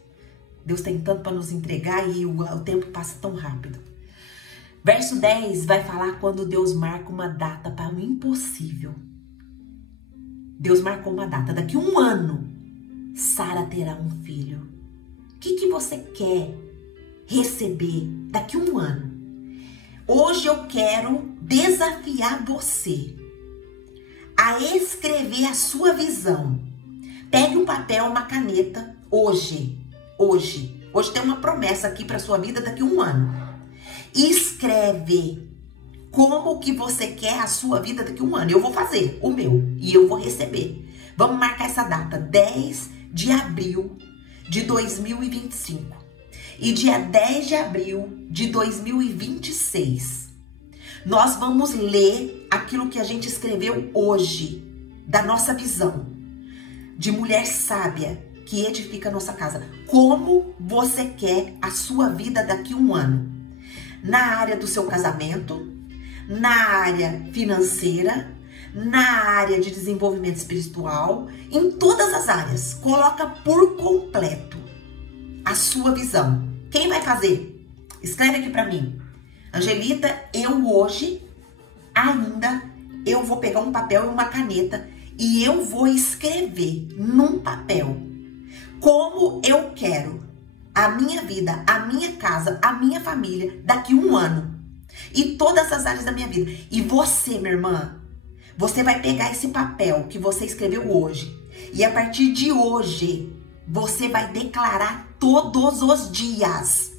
Deus tem tanto para nos entregar e o tempo passa tão rápido. Verso 10 vai falar quando Deus marca uma data para o impossível. Deus marcou uma data. Daqui 1 ano, Sara terá um filho. O que você quer receber daqui 1 ano? Hoje eu quero desafiar você a escrever a sua visão. Pegue um papel, uma caneta, hoje tem uma promessa aqui para sua vida daqui 1 ano. Escreve como que você quer a sua vida daqui 1 ano. Eu vou fazer o meu e eu vou receber. Vamos marcar essa data, 10 de abril de 2025. E dia 10 de abril de 2026, nós vamos ler aquilo que a gente escreveu hoje, da nossa visão de mulher sábia que edifica a nossa casa. Como você quer a sua vida daqui 1 ano? Na área do seu casamento, na área financeira, na área de desenvolvimento espiritual, em todas as áreas. Coloca por completo a sua visão. Quem vai fazer? Escreve aqui para mim. Angelita, eu hoje ainda vou pegar um papel e uma caneta e eu vou escrever num papel como eu quero a minha vida, a minha casa, a minha família daqui a um ano. E todas as áreas da minha vida. E você, minha irmã, você vai pegar esse papel que você escreveu hoje. E a partir de hoje, você vai declarar todos os dias.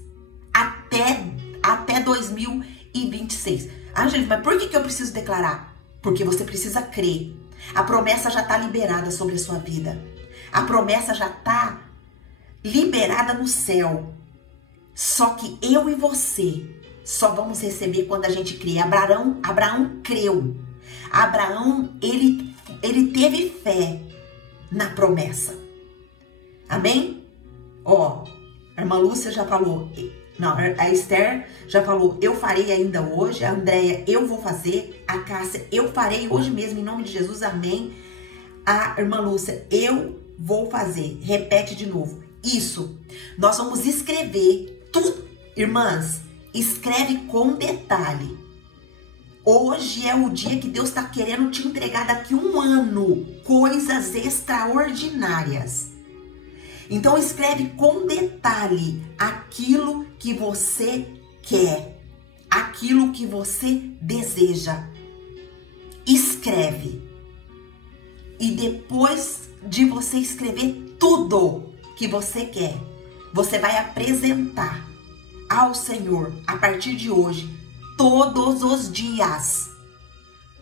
Até 2026. Angélica, mas por que eu preciso declarar? Porque você precisa crer. A promessa já está liberada sobre a sua vida. A promessa já está liberada no céu. Só que eu e você só vamos receber quando a gente crê. Abraão creu. Abraão, ele teve fé na promessa. Amém? Ó, a irmã Lúcia já falou. Não, a Esther já falou, eu farei ainda hoje. A Andréia, eu vou fazer. A Cássia, eu farei hoje mesmo, em nome de Jesus, amém. A irmã Lúcia, eu vou fazer. Repete de novo. Isso, nós vamos escrever tudo. Irmãs, escreve com detalhe. Hoje é o dia que Deus está querendo te entregar daqui a um ano. Coisas extraordinárias. Então escreve com detalhe aquilo que você quer, aquilo que você deseja. Escreve. E depois de você escrever tudo que você quer, você vai apresentar ao Senhor a partir de hoje, todos os dias.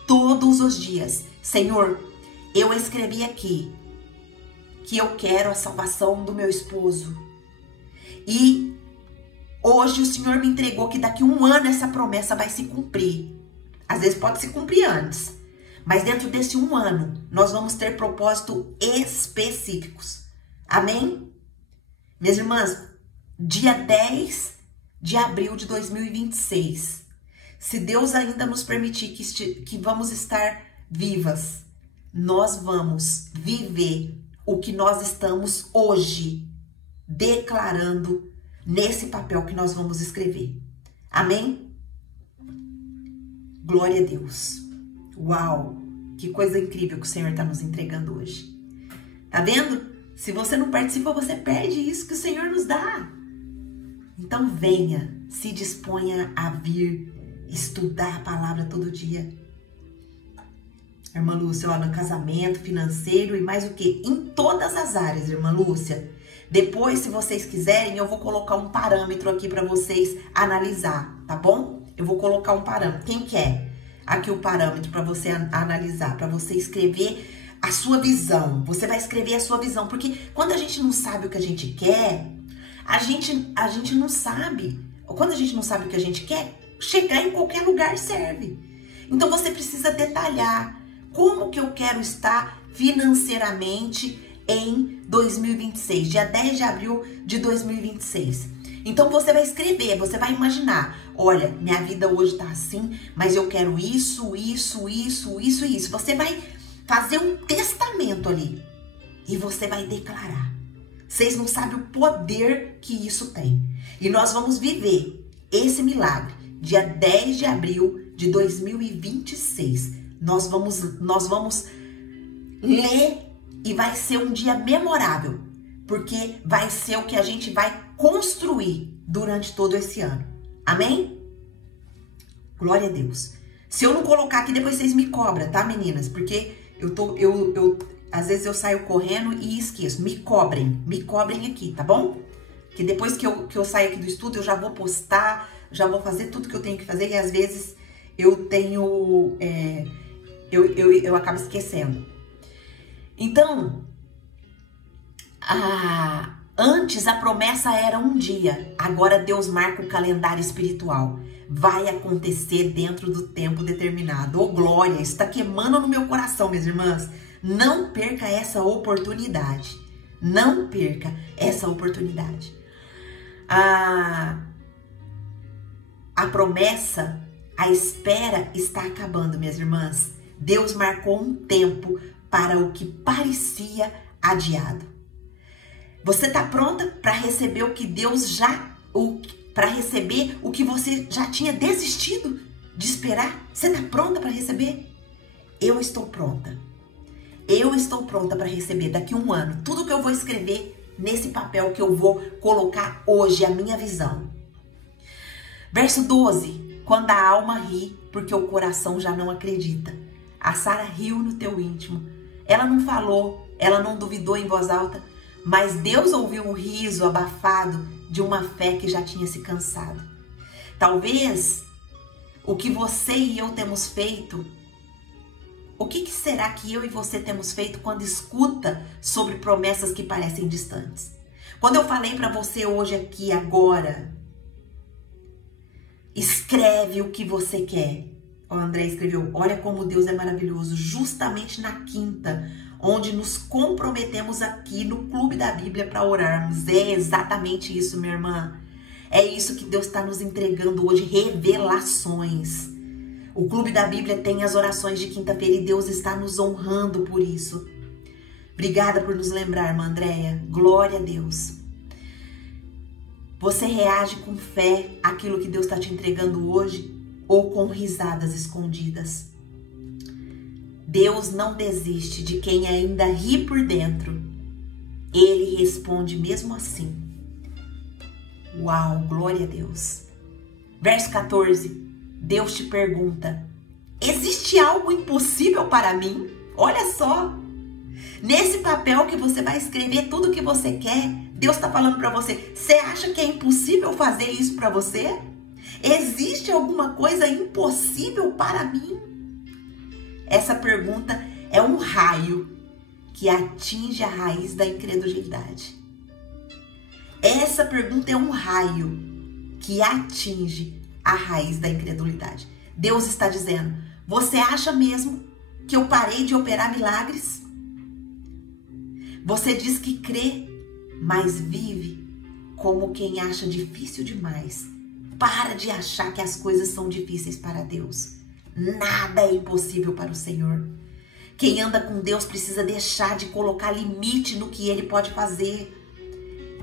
Todos os dias. Senhor, eu escrevi aqui que eu quero a salvação do meu esposo. E hoje o Senhor me entregou que daqui a um ano essa promessa vai se cumprir. Às vezes pode se cumprir antes. Mas dentro desse um ano, nós vamos ter propósitos específicos. Amém? Minhas irmãs, dia 10 de abril de 2026, se Deus ainda nos permitir que vamos estar vivas, nós vamos viver o que nós estamos hoje declarando nesse papel que nós vamos escrever. Amém? Glória a Deus. Uau! Que coisa incrível que o Senhor está nos entregando hoje. Tá vendo? Se você não participa, você perde isso que o Senhor nos dá. Então venha, se disponha a vir estudar a palavra todo dia. Irmã Lúcia, ó, no casamento, financeiro e mais o que? Em todas as áreas, irmã Lúcia. Depois, se vocês quiserem, eu vou colocar um parâmetro aqui para vocês analisar, tá bom? Eu vou colocar um parâmetro. Quem quer? Aqui o parâmetro para você analisar, para você escrever a sua visão. Você vai escrever a sua visão, porque quando a gente não sabe o que a gente quer, a gente não sabe. Quando a gente não sabe o que a gente quer, chegar em qualquer lugar serve. Então você precisa detalhar como que eu quero estar financeiramente em 2026, dia 10 de abril de 2026. Então você vai escrever, você vai imaginar, olha, minha vida hoje tá assim, mas eu quero isso, isso, isso, isso e isso. Você vai fazer um testamento ali e você vai declarar. Vocês não sabem o poder que isso tem. E nós vamos viver esse milagre dia 10 de abril de 2026. Nós vamos ler e vai ser um dia memorável, porque vai ser o que a gente vai construir durante todo esse ano. Amém? Glória a Deus. Se eu não colocar aqui, depois vocês me cobram, tá, meninas? Porque às vezes eu saio correndo e esqueço. Me cobrem aqui, tá bom? Que depois que eu saio aqui do estúdio, eu já vou postar, já vou fazer tudo que eu tenho que fazer e às vezes eu tenho... eu acabo esquecendo. Então, antes a promessa era um dia, agora Deus marca o calendário espiritual. Vai acontecer dentro do tempo determinado. Oh, glória, isso está queimando no meu coração, minhas irmãs. Não perca essa oportunidade. Não perca essa oportunidade. A promessa, a espera está acabando, minhas irmãs. Deus marcou um tempo para o que parecia adiado. Você está pronta para receber o que para receber o que você já tinha desistido de esperar? Você está pronta para receber? Eu estou pronta. Eu estou pronta para receber daqui a um ano tudo que eu vou escrever nesse papel que eu vou colocar hoje, a minha visão. Verso 12. Quando a alma ri, porque o coração já não acredita. A Sara riu no teu íntimo. Ela não falou, ela não duvidou em voz alta, mas Deus ouviu o riso abafado de uma fé que já tinha se cansado. Talvez o que você e eu temos feito, o que será que eu e você temos feito quando escuta sobre promessas que parecem distantes? Quando eu falei para você hoje aqui, agora, escreve o que você quer. O André escreveu, olha como Deus é maravilhoso, justamente na quinta, onde nos comprometemos aqui no Clube da Bíblia para orarmos. É exatamente isso, minha irmã. É isso que Deus está nos entregando hoje, revelações. O Clube da Bíblia tem as orações de quinta-feira e Deus está nos honrando por isso. Obrigada por nos lembrar, irmã Andréia. Glória a Deus. Você reage com fé àquilo que Deus está te entregando hoje ou com risadas escondidas? Deus não desiste de quem ainda ri por dentro. Ele responde mesmo assim. Uau, glória a Deus. Verso 14. Deus te pergunta, existe algo impossível para mim? Olha só. Nesse papel que você vai escrever tudo o que você quer, Deus está falando para você, você acha que é impossível fazer isso para você? Existe alguma coisa impossível para mim? Essa pergunta é um raio que atinge a raiz da incredulidade. Essa pergunta é um raio que atinge a raiz da incredulidade. Deus está dizendo, você acha mesmo que eu parei de operar milagres? Você diz que crê, mas vive como quem acha difícil demais. Para de achar que as coisas são difíceis para Deus. Nada é impossível para o Senhor. Quem anda com Deus precisa deixar de colocar limite no que Ele pode fazer.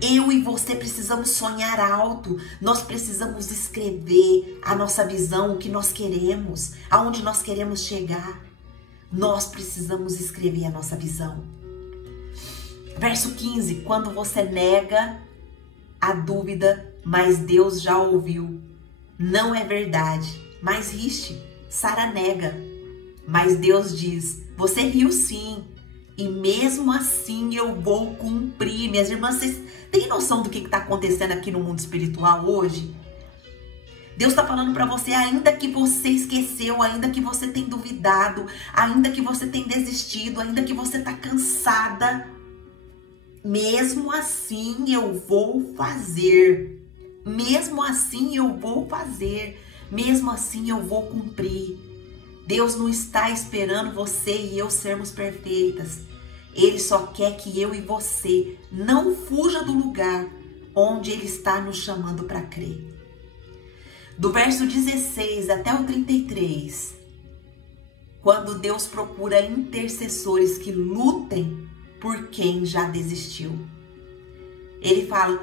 Eu e você precisamos sonhar alto. Nós precisamos escrever a nossa visão, o que nós queremos, aonde nós queremos chegar. Nós precisamos escrever a nossa visão. Verso 15. Quando você nega a dúvida, mas Deus já ouviu. Não é verdade, mas riste. Sara nega, mas Deus diz, você riu sim. E mesmo assim eu vou cumprir. Minhas irmãs, vocês têm noção do que está acontecendo aqui no mundo espiritual hoje? Deus está falando para você, ainda que você esqueceu, ainda que você tem duvidado, ainda que você tem desistido, ainda que você está cansada, mesmo assim eu vou fazer. Mesmo assim eu vou fazer. Mesmo assim eu vou cumprir. Deus não está esperando você e eu sermos perfeitas. Ele só quer que eu e você não fuja do lugar onde Ele está nos chamando para crer. Do verso 16 até o 33, quando Deus procura intercessores que lutem por quem já desistiu. Ele fala,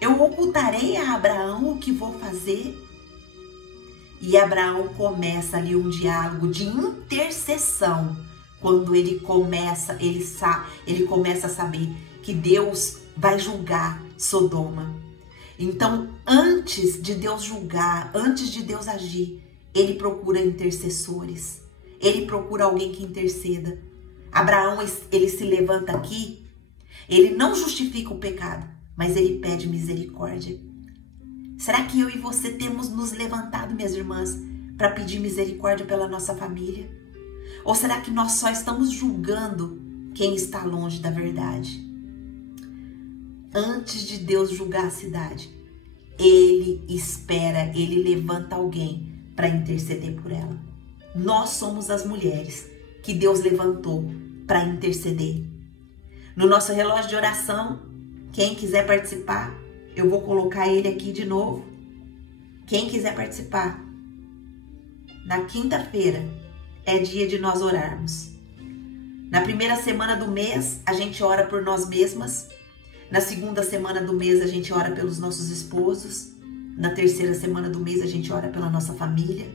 eu ocultarei a Abraão o que vou fazer? E Abraão começa ali um diálogo de intercessão. Quando ele começa a saber que Deus vai julgar Sodoma. Então, antes de Deus julgar, antes de Deus agir, ele procura intercessores. Ele procura alguém que interceda. Abraão, ele se levanta aqui, ele não justifica o pecado, mas ele pede misericórdia. Será que eu e você temos nos levantado, minhas irmãs, para pedir misericórdia pela nossa família? Ou será que nós só estamos julgando quem está longe da verdade? Antes de Deus julgar a cidade, Ele espera, Ele levanta alguém para interceder por ela. Nós somos as mulheres que Deus levantou para interceder. No nosso relógio de oração, quem quiser participar, eu vou colocar ele aqui de novo. Quem quiser participar, na quinta-feira, é dia de nós orarmos. Na primeira semana do mês, a gente ora por nós mesmas. Na segunda semana do mês, a gente ora pelos nossos esposos. Na terceira semana do mês, a gente ora pela nossa família.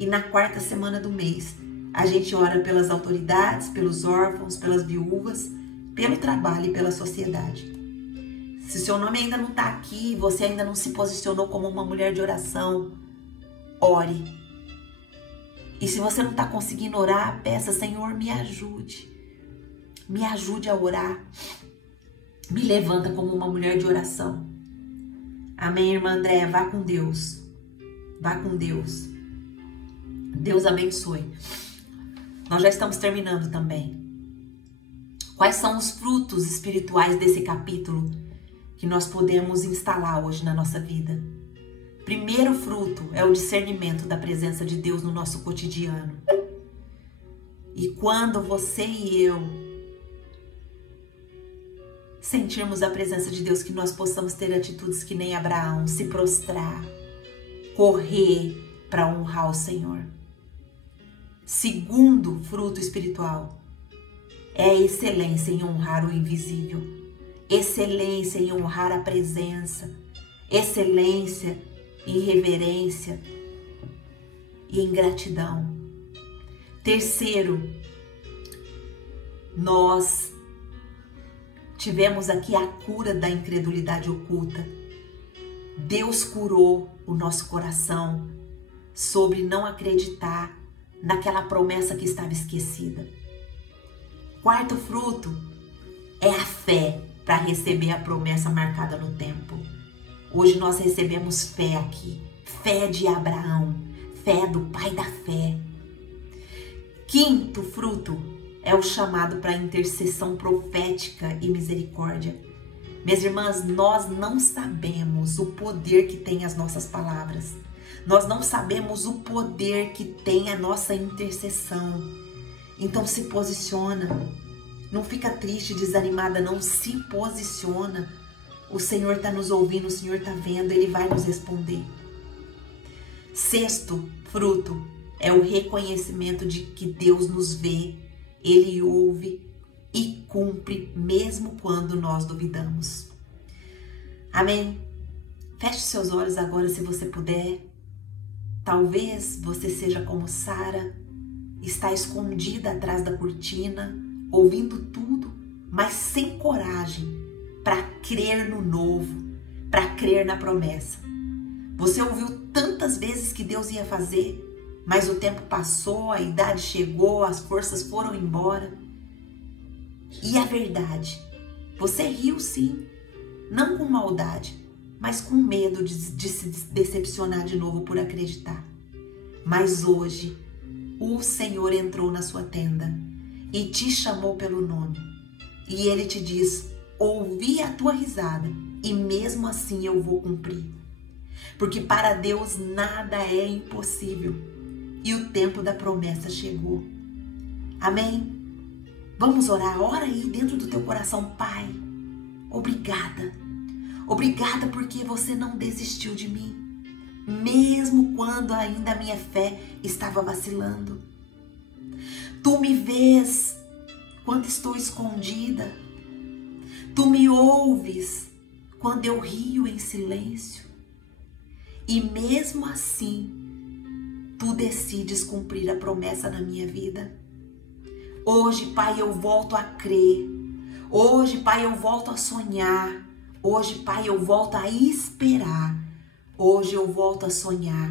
E na quarta semana do mês, a gente ora pelas autoridades, pelos órfãos, pelas viúvas, pelo trabalho e pela sociedade. Se seu nome ainda não está aqui, você ainda não se posicionou como uma mulher de oração, ore. E se você não está conseguindo orar, peça, Senhor, me ajude. Me ajude a orar. Me levanta como uma mulher de oração. Amém, irmã Andréia? Vá com Deus. Vá com Deus. Deus abençoe. Nós já estamos terminando também. Quais são os frutos espirituais desse capítulo que nós podemos instalar hoje na nossa vida? Primeiro fruto é o discernimento da presença de Deus no nosso cotidiano. E quando você e eu sentirmos a presença de Deus, que nós possamos ter atitudes que nem Abraão, se prostrar, correr para honrar o Senhor. Segundo fruto espiritual é a excelência em honrar o invisível, excelência em honrar a presença, excelência em reverência e em gratidão. Terceiro, nós tivemos aqui a cura da incredulidade oculta. Deus curou o nosso coração sobre não acreditar naquela promessa que estava esquecida. Quarto fruto é a fé para receber a promessa marcada no tempo. Hoje nós recebemos fé aqui, fé de Abraão, fé do pai da fé. Quinto fruto é o chamado para intercessão profética e misericórdia. Minhas irmãs, nós não sabemos o poder que tem as nossas palavras. Nós não sabemos o poder que tem a nossa intercessão. Então se posiciona. Não fica triste, desanimada, não. Se posiciona. O Senhor está nos ouvindo, o Senhor está vendo, Ele vai nos responder. Sexto fruto é o reconhecimento de que Deus nos vê, Ele ouve e cumpre mesmo quando nós duvidamos. Amém? Feche seus olhos agora se você puder. Talvez você seja como Sara, está escondida atrás da cortina, ouvindo tudo, mas sem coragem para crer no novo, para crer na promessa. Você ouviu tantas vezes que Deus ia fazer, mas o tempo passou, a idade chegou, as forças foram embora. E a verdade, você riu sim, não com maldade, mas com medo de se decepcionar de novo por acreditar. Mas hoje, o Senhor entrou na sua tenda e te chamou pelo nome. E Ele te diz: ouvi a tua risada e mesmo assim eu vou cumprir. Porque para Deus nada é impossível e o tempo da promessa chegou. Amém? Vamos orar. Ora aí dentro do teu coração: Pai, obrigada. Obrigada porque você não desistiu de mim, mesmo quando ainda a minha fé estava vacilando. Tu me vês quando estou escondida. Tu me ouves quando eu rio em silêncio. E mesmo assim, tu decides cumprir a promessa na minha vida. Hoje, Pai, eu volto a crer. Hoje, Pai, eu volto a sonhar. Hoje, Pai, eu volto a esperar. Hoje eu volto a sonhar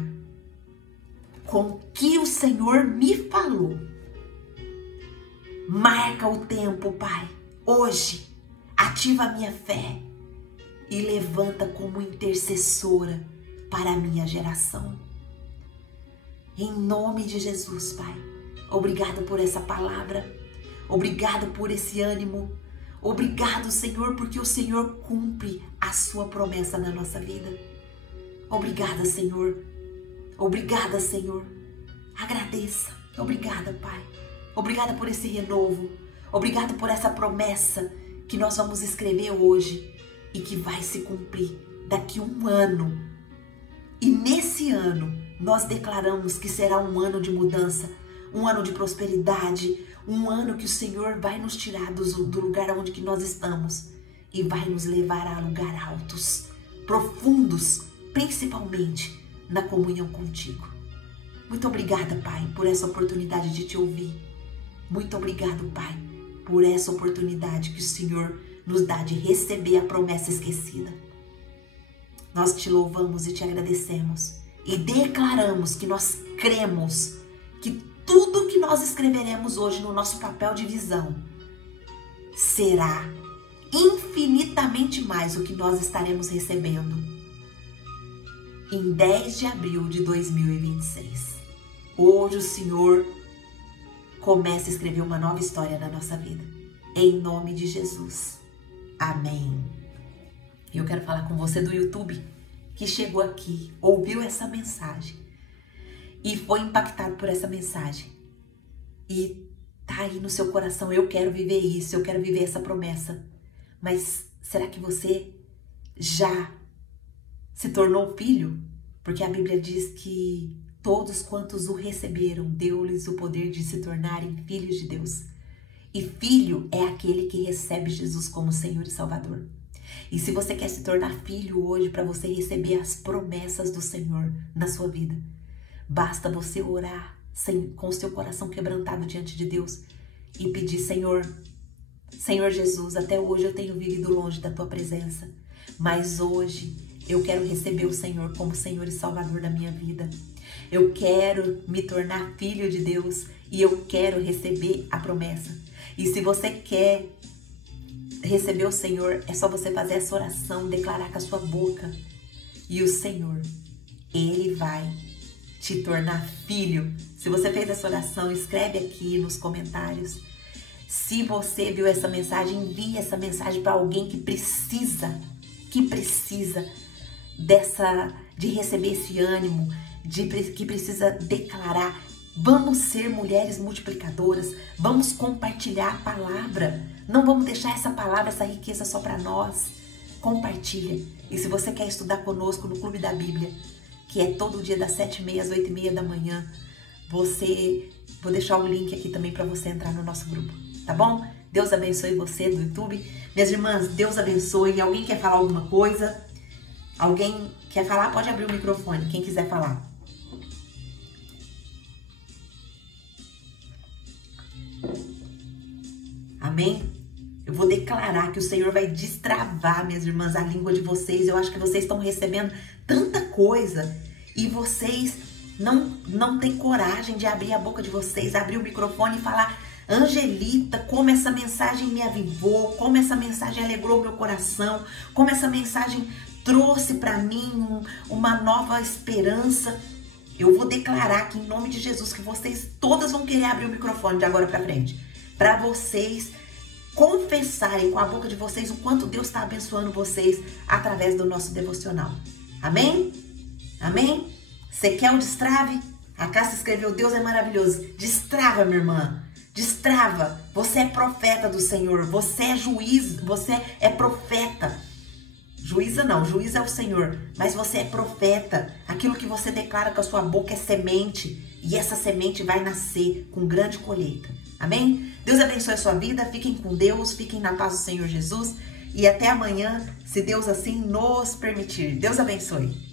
com o que o Senhor me falou. Marca o tempo, Pai. Hoje, ativa a minha fé e levanta como intercessora para a minha geração. Em nome de Jesus, Pai. Obrigado por essa palavra. Obrigado por esse ânimo. Obrigado, Senhor, porque o Senhor cumpre a sua promessa na nossa vida. Obrigada, Senhor. Obrigada, Senhor. Agradeça. Obrigada, Pai. Obrigada por esse renovo. Obrigada por essa promessa que nós vamos escrever hoje e que vai se cumprir daqui a um ano. E nesse ano, nós declaramos que será um ano de mudança, um ano de prosperidade, um ano que o Senhor vai nos tirar do lugar onde que nós estamos e vai nos levar a lugares altos, profundos, principalmente na comunhão contigo. Muito obrigada, Pai, por essa oportunidade de te ouvir. Muito obrigado, Pai, por essa oportunidade que o Senhor nos dá de receber a promessa esquecida. Nós te louvamos e te agradecemos e declaramos que nós cremos que tudo que nós escreveremos hoje no nosso papel de visão será infinitamente mais o que nós estaremos recebendo em 10 de abril de 2026. Hoje o Senhor começa a escrever uma nova história na nossa vida. Em nome de Jesus. Amém. Eu quero falar com você do YouTube que chegou aqui, ouviu essa mensagem e foi impactado por essa mensagem. E tá aí no seu coração, eu quero viver isso, eu quero viver essa promessa. Mas será que você já se tornou filho? Porque a Bíblia diz que todos quantos o receberam, deu-lhes o poder de se tornarem filhos de Deus. E filho é aquele que recebe Jesus como Senhor e Salvador. E se você quer se tornar filho hoje para você receber as promessas do Senhor na sua vida, basta você orar com o seu coração quebrantado diante de Deus e pedir: Senhor Jesus, até hoje eu tenho vivido longe da tua presença, mas hoje eu quero receber o Senhor como Senhor e Salvador da minha vida. Eu quero me tornar filho de Deus e eu quero receber a promessa. E se você quer receber o Senhor, é só você fazer essa oração, declarar com a sua boca. E o Senhor, Ele vai te tornar filho. Se você fez essa oração, escreve aqui nos comentários. Se você viu essa mensagem, envie essa mensagem para alguém que precisa de receber esse ânimo, que precisa declarar. Vamos ser mulheres multiplicadoras, vamos compartilhar a palavra, não vamos deixar essa palavra, essa riqueza só para nós. Compartilha. E se você quer estudar conosco no Clube da Bíblia, que é todo dia das 7h30 às 8h30 da manhã, vou deixar o link aqui também para você entrar no nosso grupo, tá bom? Deus abençoe você do YouTube. Minhas irmãs, Deus abençoe. Alguém quer falar alguma coisa? Alguém quer falar? Pode abrir o microfone, quem quiser falar. Amém? Eu vou declarar que o Senhor vai destravar, minhas irmãs, a língua de vocês. Eu acho que vocês estão recebendo tanta coisa e vocês não têm coragem de abrir a boca de vocês, abrir o microfone e falar: Angelita, como essa mensagem me avivou, como essa mensagem alegrou meu coração, como essa mensagem trouxe para mim uma nova esperança. Eu vou declarar aqui em nome de Jesus que vocês todas vão querer abrir o microfone de agora para frente, para vocês confessarem com a boca de vocês o quanto Deus está abençoando vocês através do nosso devocional. Amém? Amém? Você quer o destrave? A Cássia escreveu: Deus é maravilhoso. Destrava, minha irmã. Destrava. Você é profeta do Senhor. Você é juiz. Você é profeta. Juíza não. Juiz é o Senhor. Mas você é profeta. Aquilo que você declara com a sua boca é semente. E essa semente vai nascer com grande colheita. Amém? Deus abençoe a sua vida. Fiquem com Deus. Fiquem na paz do Senhor Jesus. E até amanhã, se Deus assim nos permitir. Deus abençoe.